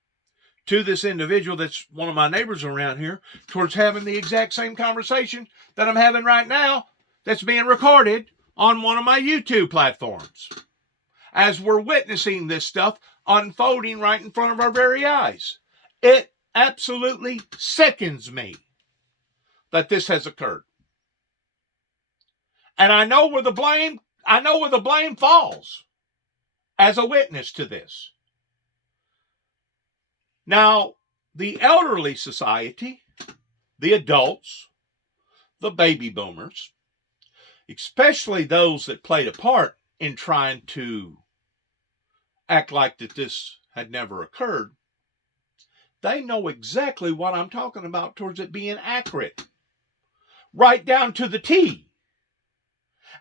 to this individual that's one of my neighbors around here, towards having the exact same conversation that I'm having right now that's being recorded on one of my YouTube platforms, as we're witnessing this stuff unfolding right in front of our very eyes. It absolutely sickens me that this has occurred. And I know where the blame falls as a witness to this. Now, the elderly society, the adults, the baby boomers, especially those that played a part in trying to act like that this had never occurred, they know exactly what I'm talking about towards it being accurate, right down to the T.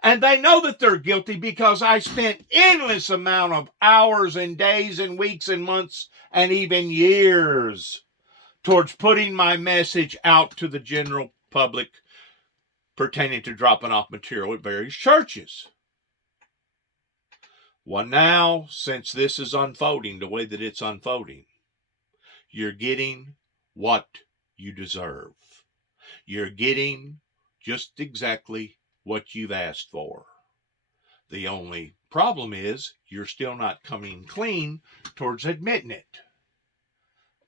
And they know that they're guilty because I spent endless amount of hours and days and weeks and months and even years towards putting my message out to the general public pertaining to dropping off material at various churches. Well, now, since this is unfolding the way that it's unfolding, you're getting what you deserve. You're getting just exactly what you've asked for. The only problem is you're still not coming clean towards admitting it.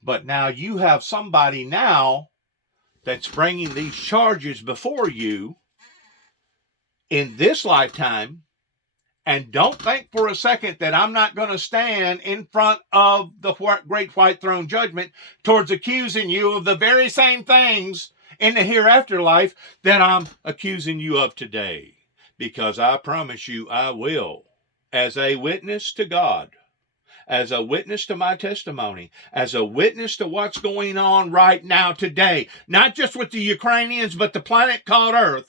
But now you have somebody now that's bringing these charges before you in this lifetime, and don't think for a second that I'm not going to stand in front of the great white throne judgment towards accusing you of the very same things in the hereafter life that I'm accusing you of today. Because I promise you I will, as a witness to God, as a witness to my testimony, as a witness to what's going on right now today, not just with the Ukrainians, but the planet called Earth,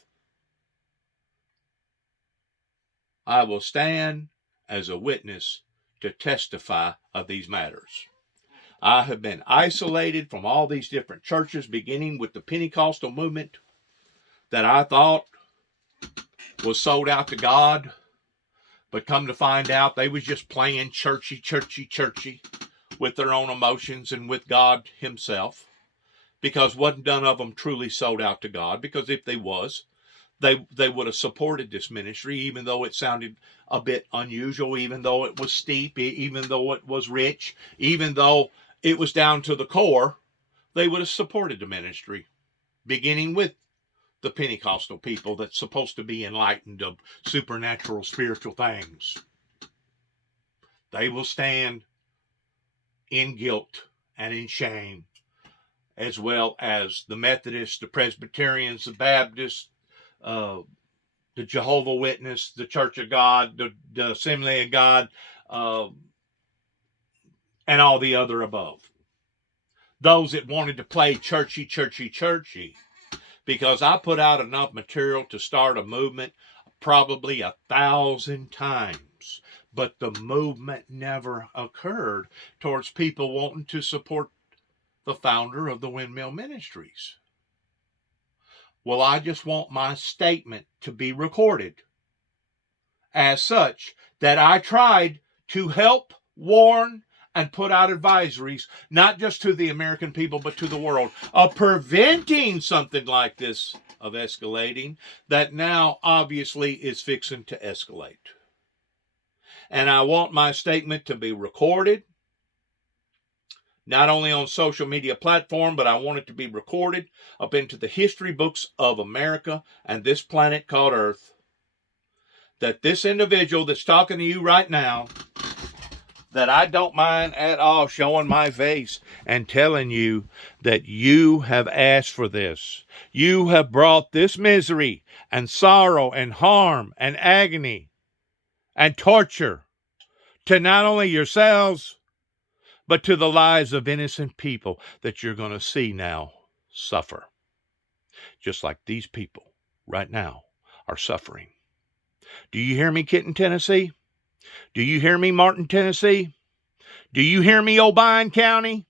I will stand as a witness to testify of these matters. I have been isolated from all these different churches, beginning with the Pentecostal movement that I thought was sold out to God, but come to find out they was just playing churchy with their own emotions and with God himself, because wasn't none of them truly sold out to God. Because if they was, they would have supported this ministry, even though it sounded a bit unusual, even though it was steep, even though it was rich, even though it was down to the core. They would have supported the ministry, beginning with the Pentecostal people that's supposed to be enlightened of supernatural spiritual things. They will stand in guilt and in shame, as well as the Methodists, the Presbyterians, the Baptists, the Jehovah's Witness, the Church of God, the Assembly of God, and all the other above. Those that wanted to play churchy, because I put out enough material to start a movement probably 1,000 times, but the movement never occurred towards people wanting to support the founder of the Windmill Ministries. Well, I just want my statement to be recorded as such, that I tried to help, warn, and put out advisories, not just to the American people, but to the world, of preventing something like this of escalating that now obviously is fixing to escalate. And I want my statement to be recorded, not only on social media platform, but I want it to be recorded up into the history books of America and this planet called Earth, that this individual that's talking to you right now, that I don't mind at all showing my face and telling you that you have asked for this. You have brought this misery and sorrow and harm and agony and torture to not only yourselves, but to the lives of innocent people that you're going to see now suffer. Just like these people right now are suffering. Do you hear me, Kitten, Tennessee? Do you hear me, Martin, Tennessee? Do you hear me, Obion County,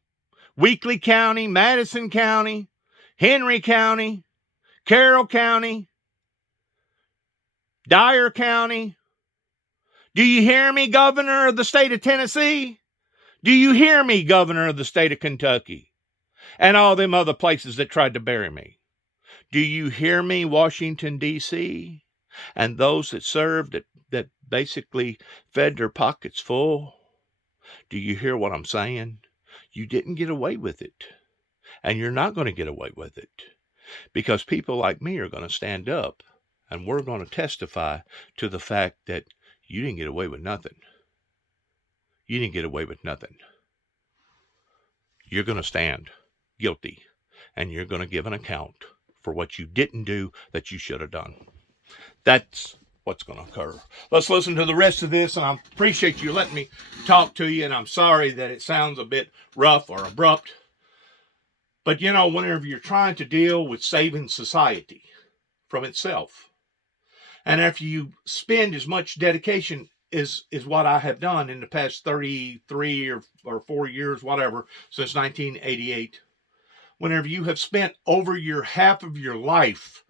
Weakley County, Madison County, Henry County, Carroll County, Dyer County? Do you hear me, Governor of the state of Tennessee? Do you hear me, Governor of the state of Kentucky? And all them other places that tried to bury me. Do you hear me, Washington, D.C.? And those that served that basically fed their pockets full? Do you hear what I'm saying? You didn't get away with it. And you're not going to get away with it. Because people like me are going to stand up and we're going to testify to the fact that you didn't get away with nothing. You didn't get away with nothing. You're going to stand guilty and you're going to give an account for what you didn't do that you should have done. That's what's going to occur. Let's listen to the rest of this, and I appreciate you letting me talk to you, and I'm sorry that it sounds a bit rough or abrupt. But, you know, whenever you're trying to deal with saving society from itself, and after you spend as much dedication is what I have done in the past 33 or 4 years, whatever, since 1988, whenever you have spent over your half of your life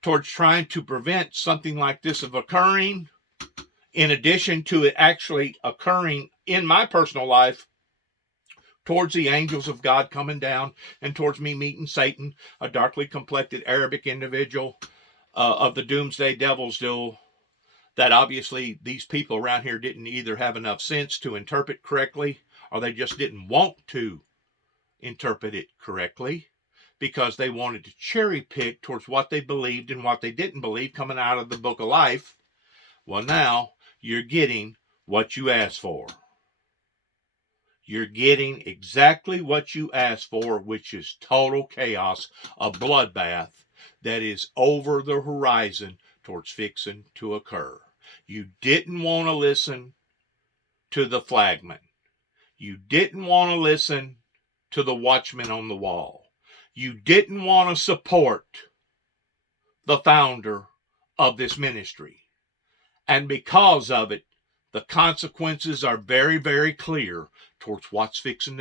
towards trying to prevent something like this of occurring, in addition to it actually occurring in my personal life, towards the angels of God coming down and towards me meeting Satan, a darkly complected Arabic individual of the doomsday devil's duel, that obviously these people around here didn't either have enough sense to interpret correctly, or they just didn't want to interpret it correctly, because they wanted to cherry pick towards what they believed and what they didn't believe coming out of the book of life. Well, now you're getting what you asked for. You're getting exactly what you asked for, which is total chaos, a bloodbath that is over the horizon towards fixing to occur. You didn't want to listen to the flagman. You didn't want to listen to the watchman on the wall. You didn't want to support the founder of this ministry. And because of it, the consequences are very, very clear towards what's fixing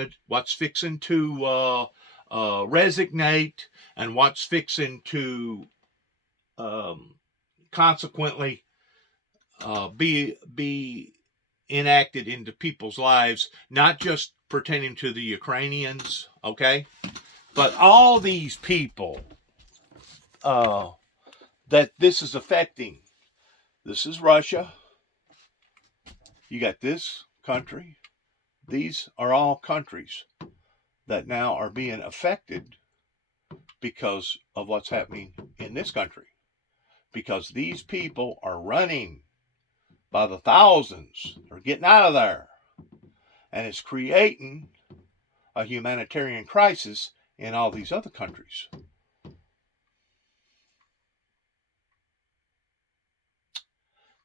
to resignate, and what's fixing to consequently be enacted into people's lives, not just pertaining to the Ukrainians, okay, but all these people that this is affecting. This is Russia. You got this country. These are all countries that now are being affected because of what's happening in this country. Because these people are running by the thousands. They're getting out of there. And it's creating a humanitarian crisis in all these other countries.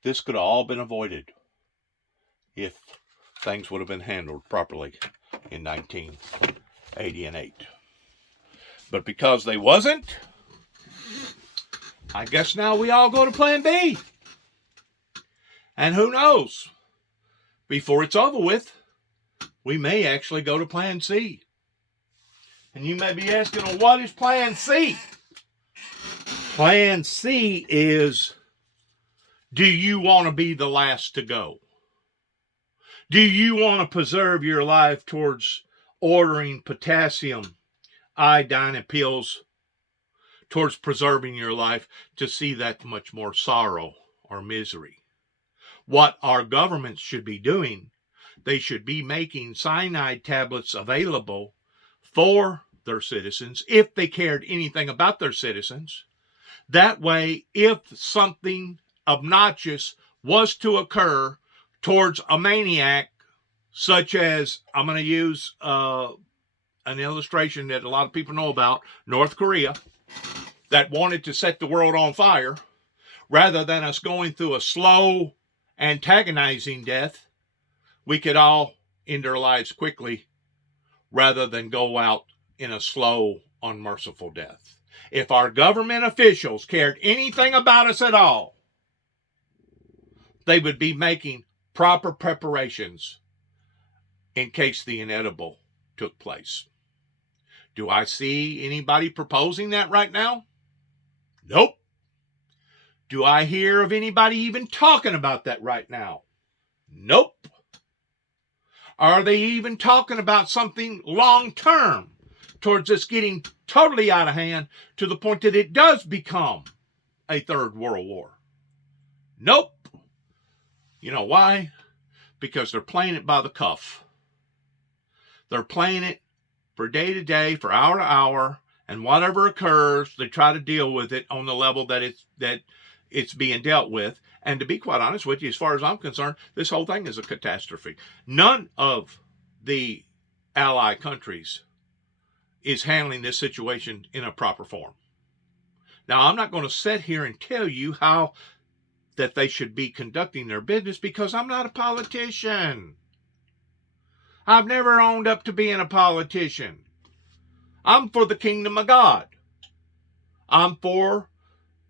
This could have all been avoided if things would have been handled properly in 1988. But because they wasn't, I guess now we all go to plan B. And who knows? Before it's over with, we may actually go to plan C. And you may be asking, well, what is plan C? Plan C is, do you want to be the last to go? Do you want to preserve your life towards ordering potassium, iodine, and pills towards preserving your life to see that much more sorrow or misery. What our governments should be doing, they should be making cyanide tablets available for their citizens if they cared anything about their citizens. That way, if something obnoxious was to occur towards a maniac, such as, I'm going to use an illustration that a lot of people know about, North Korea, that wanted to set the world on fire, rather than us going through a slow, antagonizing death, we could all end our lives quickly rather than go out in a slow, unmerciful death. If our government officials cared anything about us at all, they would be making proper preparations in case the inedible took place. Do I see anybody proposing that right now? Nope. Do I hear of anybody even talking about that right now? Nope. Are they even talking about something long term towards us getting totally out of hand to the point that it does become a third world war? Nope. You know why? Because they're playing it by the cuff. They're playing it for day to day, for hour to hour, and whatever occurs, they try to deal with it on the level that it's being dealt with. And to be quite honest with you, as far as I'm concerned, this whole thing is a catastrophe. None of the allied countries is handling this situation in a proper form. Now, I'm not going to sit here and tell you how that they should be conducting their business, because I'm not a politician. I've never owned up to being a politician. I'm for the kingdom of God. I'm for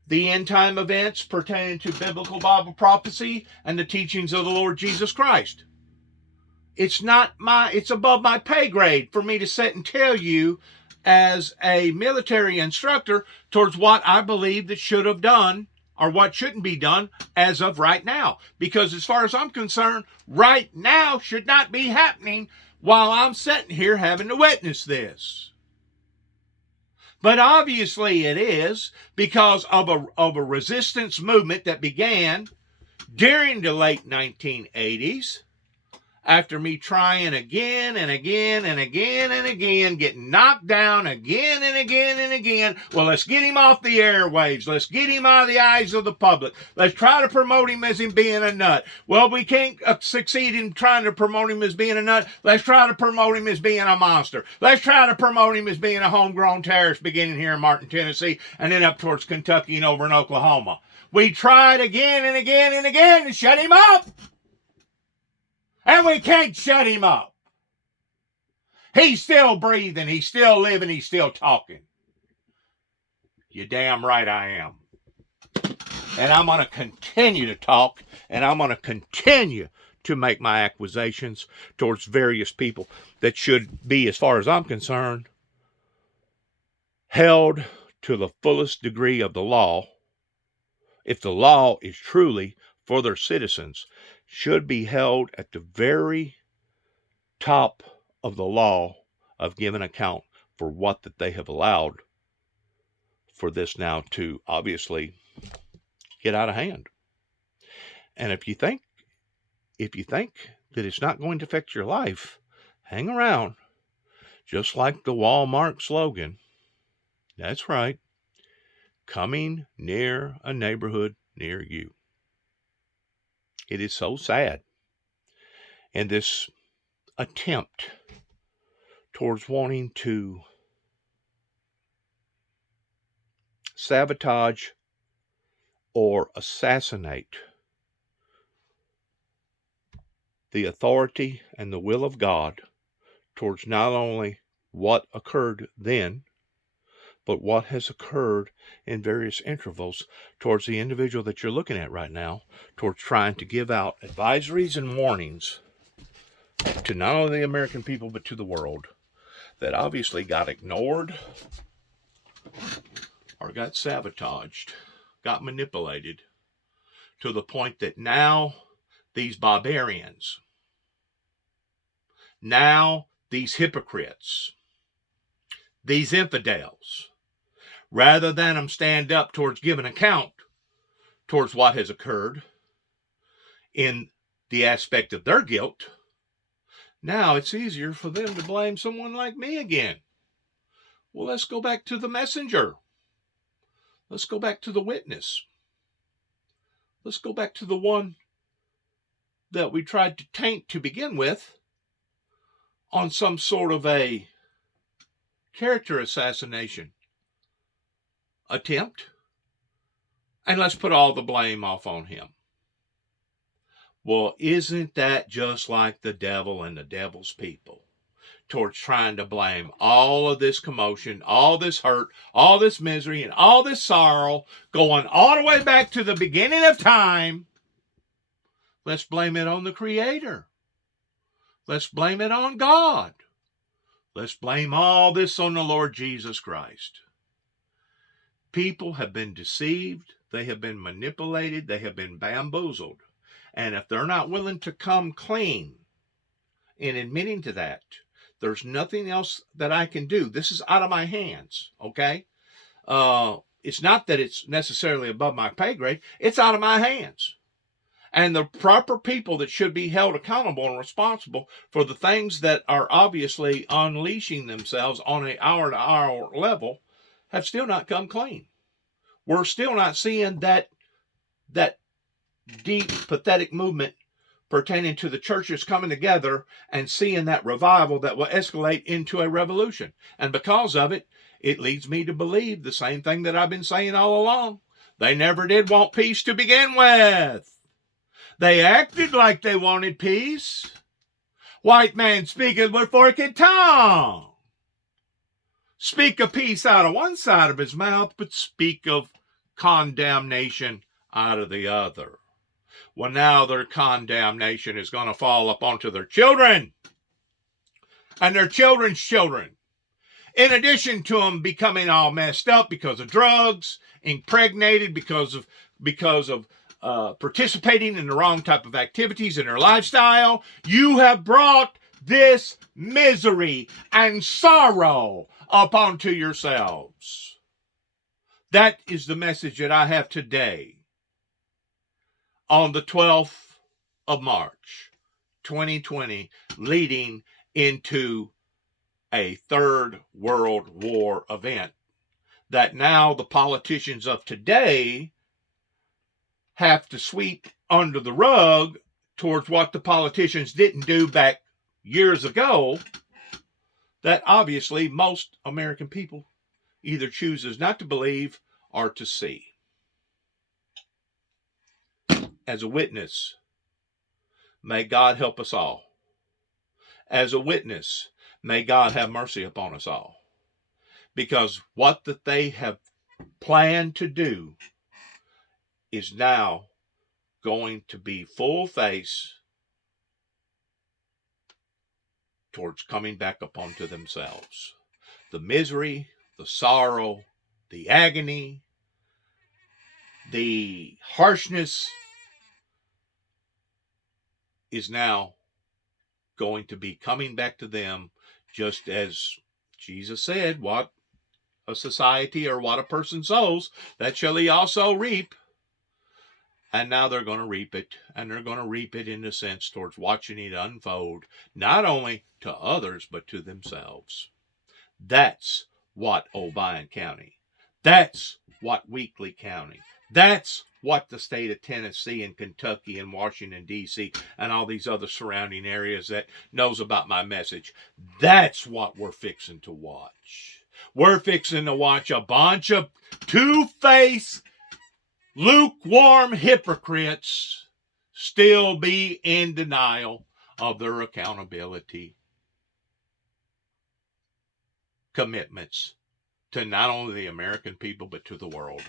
the end time events pertaining to biblical Bible prophecy and the teachings of the Lord Jesus Christ. It's above my pay grade for me to sit and tell you as a military instructor towards what I believe that should have done or what shouldn't be done as of right now. Because as far as I'm concerned, right now should not be happening while I'm sitting here having to witness this. But obviously it is, because of a resistance movement that began during the late 1980s, after me trying again and again and again and again, getting knocked down again and again and again. Well, let's get him off the airwaves. Let's get him out of the eyes of the public. Let's try to promote him as him being a nut. Well, we can't succeed in trying to promote him as being a nut. Let's try to promote him as being a monster. Let's try to promote him as being a homegrown terrorist, beginning here in Martin, Tennessee, and then up towards Kentucky and over in Oklahoma. We tried again and again and again to shut him up. And we can't shut him up. He's still breathing. He's still living. He's still talking. You're damn right I am. And I'm going to continue to talk. And I'm going to continue to make my accusations towards various people that should be, as far as I'm concerned, held to the fullest degree of the law. If the law is truly for their citizens, should be held at the very top of the law of giving account for what that they have allowed for this now to obviously get out of hand. And if you think that it's not going to affect your life, hang around. Just like the Walmart slogan. That's right. Coming near a neighborhood near you. It is so sad. And this attempt towards wanting to sabotage or assassinate the authority and the will of God towards not only what occurred then, but what has occurred in various intervals towards the individual that you're looking at right now, towards trying to give out advisories and warnings to not only the American people, but to the world, that obviously got ignored or got sabotaged, got manipulated, to the point that now these barbarians, now these hypocrites, these infidels, rather than them stand up towards giving account towards what has occurred in the aspect of their guilt, now it's easier for them to blame someone like me again. Well, let's go back to the messenger. Let's go back to the witness. Let's go back to the one that we tried to taint to begin with on some sort of a character assassination attempt, and let's put all the blame off on him. Well, isn't that just like the devil and the devil's people towards trying to blame all of this commotion, all this hurt, all this misery, and all this sorrow going all the way back to the beginning of time? Let's blame it on the Creator. Let's blame it on God. Let's blame all this on the Lord Jesus Christ. People have been deceived. They have been manipulated. They have been bamboozled. And if they're not willing to come clean in admitting to that, there's nothing else that I can do. This is out of my hands, okay? It's not that it's necessarily above my pay grade. It's out of my hands. And the proper people that should be held accountable and responsible for the things that are obviously unleashing themselves on an hour-to-hour level have still not come clean. We're still not seeing that deep, pathetic movement pertaining to the churches coming together and seeing that revival that will escalate into a revolution. And because of it, it leads me to believe the same thing that I've been saying all along. They never did want peace to begin with. They acted like they wanted peace. White man speaketh with forked tongue. Speak of peace out of one side of his mouth, but speak of condemnation out of the other. Well, now their condemnation is going to fall up onto their children and their children's children. In addition to them becoming all messed up because of drugs, impregnated because of participating in the wrong type of activities in their lifestyle, you have brought this misery and sorrow upon to yourselves. That is the message that I have today on the 12th of March, 2020, leading into a third world war event that now the politicians of today have to sweep under the rug towards what the politicians didn't do back years ago, that obviously most American people either chooses not to believe or to see. As a witness, may God help us all. As a witness, may God have mercy upon us all. Because what that they have planned to do is now going to be full face towards coming back upon to themselves. The misery, the sorrow, the agony, the harshness is now going to be coming back to them, just as Jesus said, what a society or what a person sows, that shall he also reap. And now they're going to reap it, and they're going to reap it in the sense towards watching it unfold, not only to others, but to themselves. That's what Obion County, that's what Weakley County, that's what the state of Tennessee and Kentucky and Washington, D.C., and all these other surrounding areas that knows about my message, that's what we're fixing to watch. We're fixing to watch a bunch of two-faced, lukewarm hypocrites still be in denial of their accountability commitments to not only the American people, but to the world.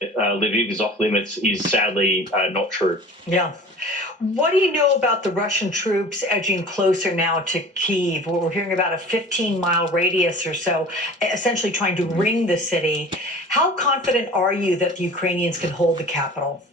Lviv is off limits is sadly not true. Yeah. What do you know about the Russian troops edging closer now to Kyiv? We're hearing about a 15-mile radius or so, essentially trying to ring the city. How confident are you that the Ukrainians can hold the capital?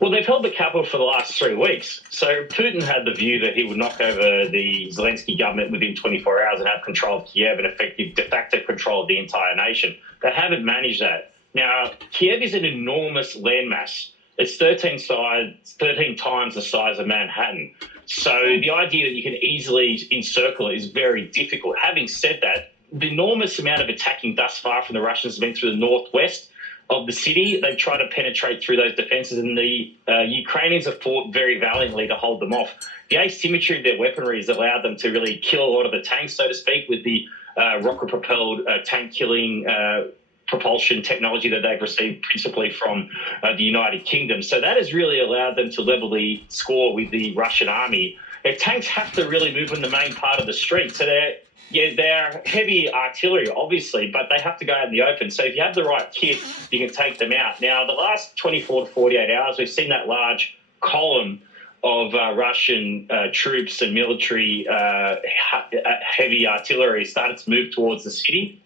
Well, they've held the capital for the last 3 weeks. So Putin had the view that he would knock over the Zelensky government within 24 hours and have control of Kiev and effective de facto control of the entire nation. They haven't managed that. Now, Kiev is an enormous landmass. It's 13 times the size of Manhattan. So the idea that you can easily encircle it is very difficult. Having said that, the enormous amount of attacking thus far from the Russians has been through the northwest of the city. They've tried to penetrate through those defenses, and the Ukrainians have fought very valiantly to hold them off. The asymmetry of their weaponry has allowed them to really kill a lot of the tanks, so to speak, with the rocket-propelled tank-killing propulsion technology that they've received principally from the United Kingdom. So that has really allowed them to level the score with the Russian army. Their tanks have to really move in the main part of the street, so they're heavy artillery, obviously, but they have to go out in the open. So if you have the right kit, you can take them out. Now, the last 24 to 48 hours, we've seen that large column of Russian troops and military heavy artillery started to move towards the city.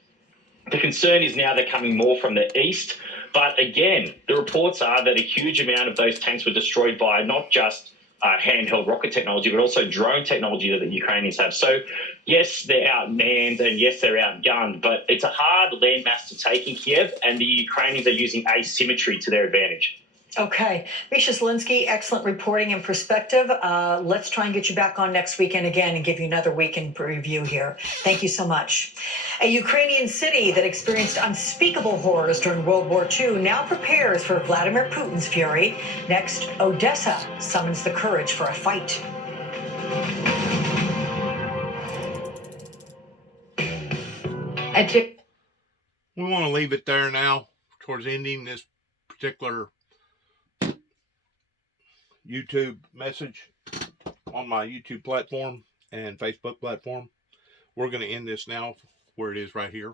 The concern is now they're coming more from the east. But again, the reports are that a huge amount of those tanks were destroyed by not just handheld rocket technology, but also drone technology that the Ukrainians have. So, yes, they're outmanned and yes, they're outgunned, but it's a hard landmass to take in Kiev, and the Ukrainians are using asymmetry to their advantage. Okay. Misha Zelinsky, excellent reporting and perspective. Let's try and get you back on next weekend again and give you another weekend review here. Thank you so much. A Ukrainian city that experienced unspeakable horrors during World War II now prepares for Vladimir Putin's fury. Next, Odessa summons the courage for a fight. We want to leave it there now towards ending this particular YouTube message on my YouTube platform and Facebook platform. We're going to end this now where it is right here.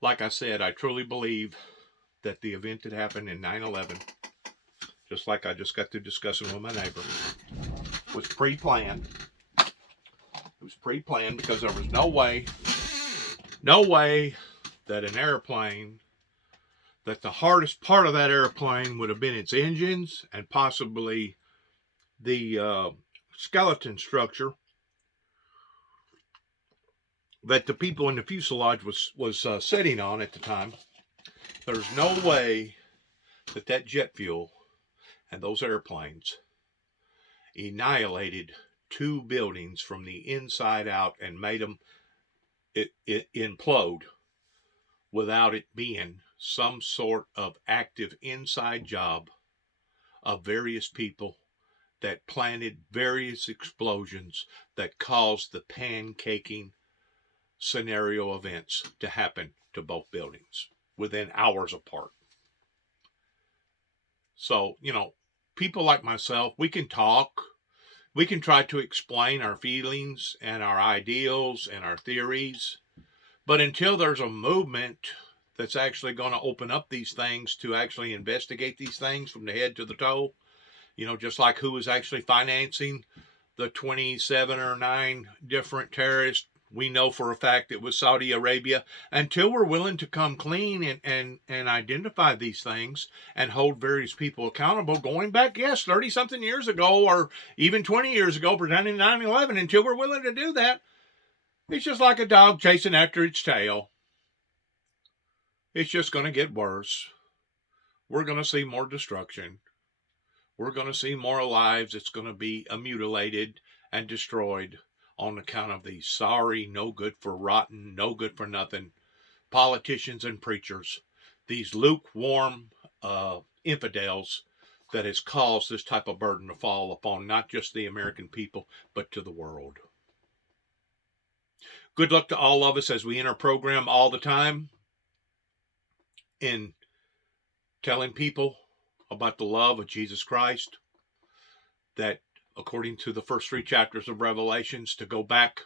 Like I said, I truly believe that the event that happened in 9/11, just like I just got through discussing with my neighbor, was pre-planned. It was pre-planned because there was no way that an airplane, that the hardest part of that airplane would have been its engines and possibly the skeleton structure that the people in the fuselage was sitting on at the time. There's no way that jet fuel and those airplanes annihilated 2 buildings from the inside out and made them implode without it being some sort of active inside job of various people that planted various explosions that caused the pancaking scenario events to happen to both buildings within hours apart. So, people like myself, we can talk, we can try to explain our feelings and our ideals and our theories, but until there's a movement that's actually going to open up these things to actually investigate these things from the head to the toe, just like who is actually financing the 27 or 9 different terrorists. We know for a fact it was Saudi Arabia. Until we're willing to come clean and identify these things and hold various people accountable, going back, 30-something years ago or even 20 years ago, pretending 9/11, until we're willing to do that, it's just like a dog chasing after its tail. It's just going to get worse. We're going to see more destruction. We're going to see more lives that's going to be mutilated and destroyed on account of these sorry, no good for rotten, no good for nothing politicians and preachers, these lukewarm infidels that has caused this type of burden to fall upon not just the American people, but to the world. Good luck to all of us as we enter program all the time in telling people about the love of Jesus Christ, that according to the first 3 chapters of Revelations, to go back,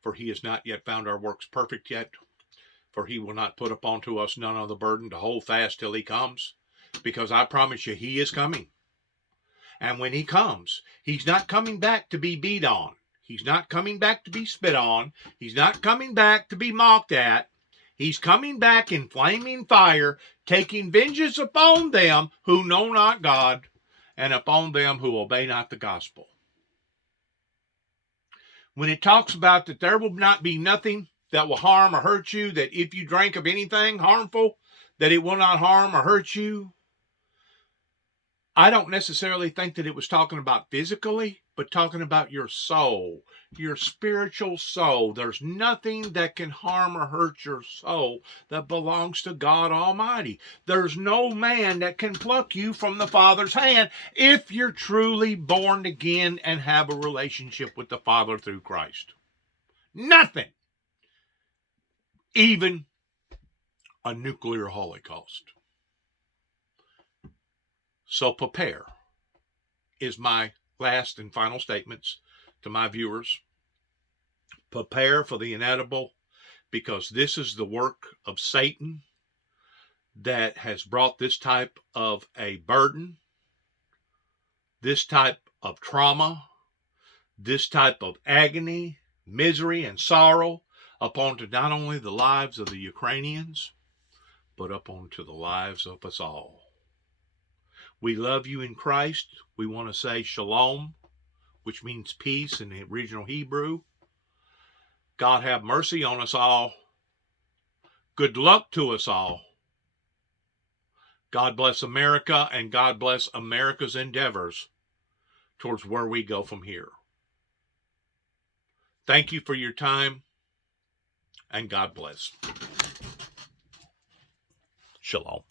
for he has not yet found our works perfect yet, for he will not put upon to us none of the burden, to hold fast till he comes, because I promise you he is coming. And when he comes, he's not coming back to be beat on. He's not coming back to be spit on. He's not coming back to be mocked at. He's coming back in flaming fire, taking vengeance upon them who know not God, and upon them who obey not the gospel. When it talks about that there will not be nothing that will harm or hurt you, that if you drink of anything harmful, that it will not harm or hurt you, I don't necessarily think that it was talking about physically, but talking about your soul, your spiritual soul. There's nothing that can harm or hurt your soul that belongs to God Almighty. There's no man that can pluck you from the Father's hand if you're truly born again and have a relationship with the Father through Christ. Nothing. Even a nuclear holocaust. So prepare is my last and final statements to my viewers. Prepare for the inedible, because this is the work of Satan that has brought this type of a burden, this type of trauma, this type of agony, misery, and sorrow upon to not only the lives of the Ukrainians, but upon to the lives of us all. We love you in Christ. We want to say shalom, which means peace in the original Hebrew. God have mercy on us all. Good luck to us all. God bless America, and God bless America's endeavors towards where we go from here. Thank you for your time, and God bless. Shalom.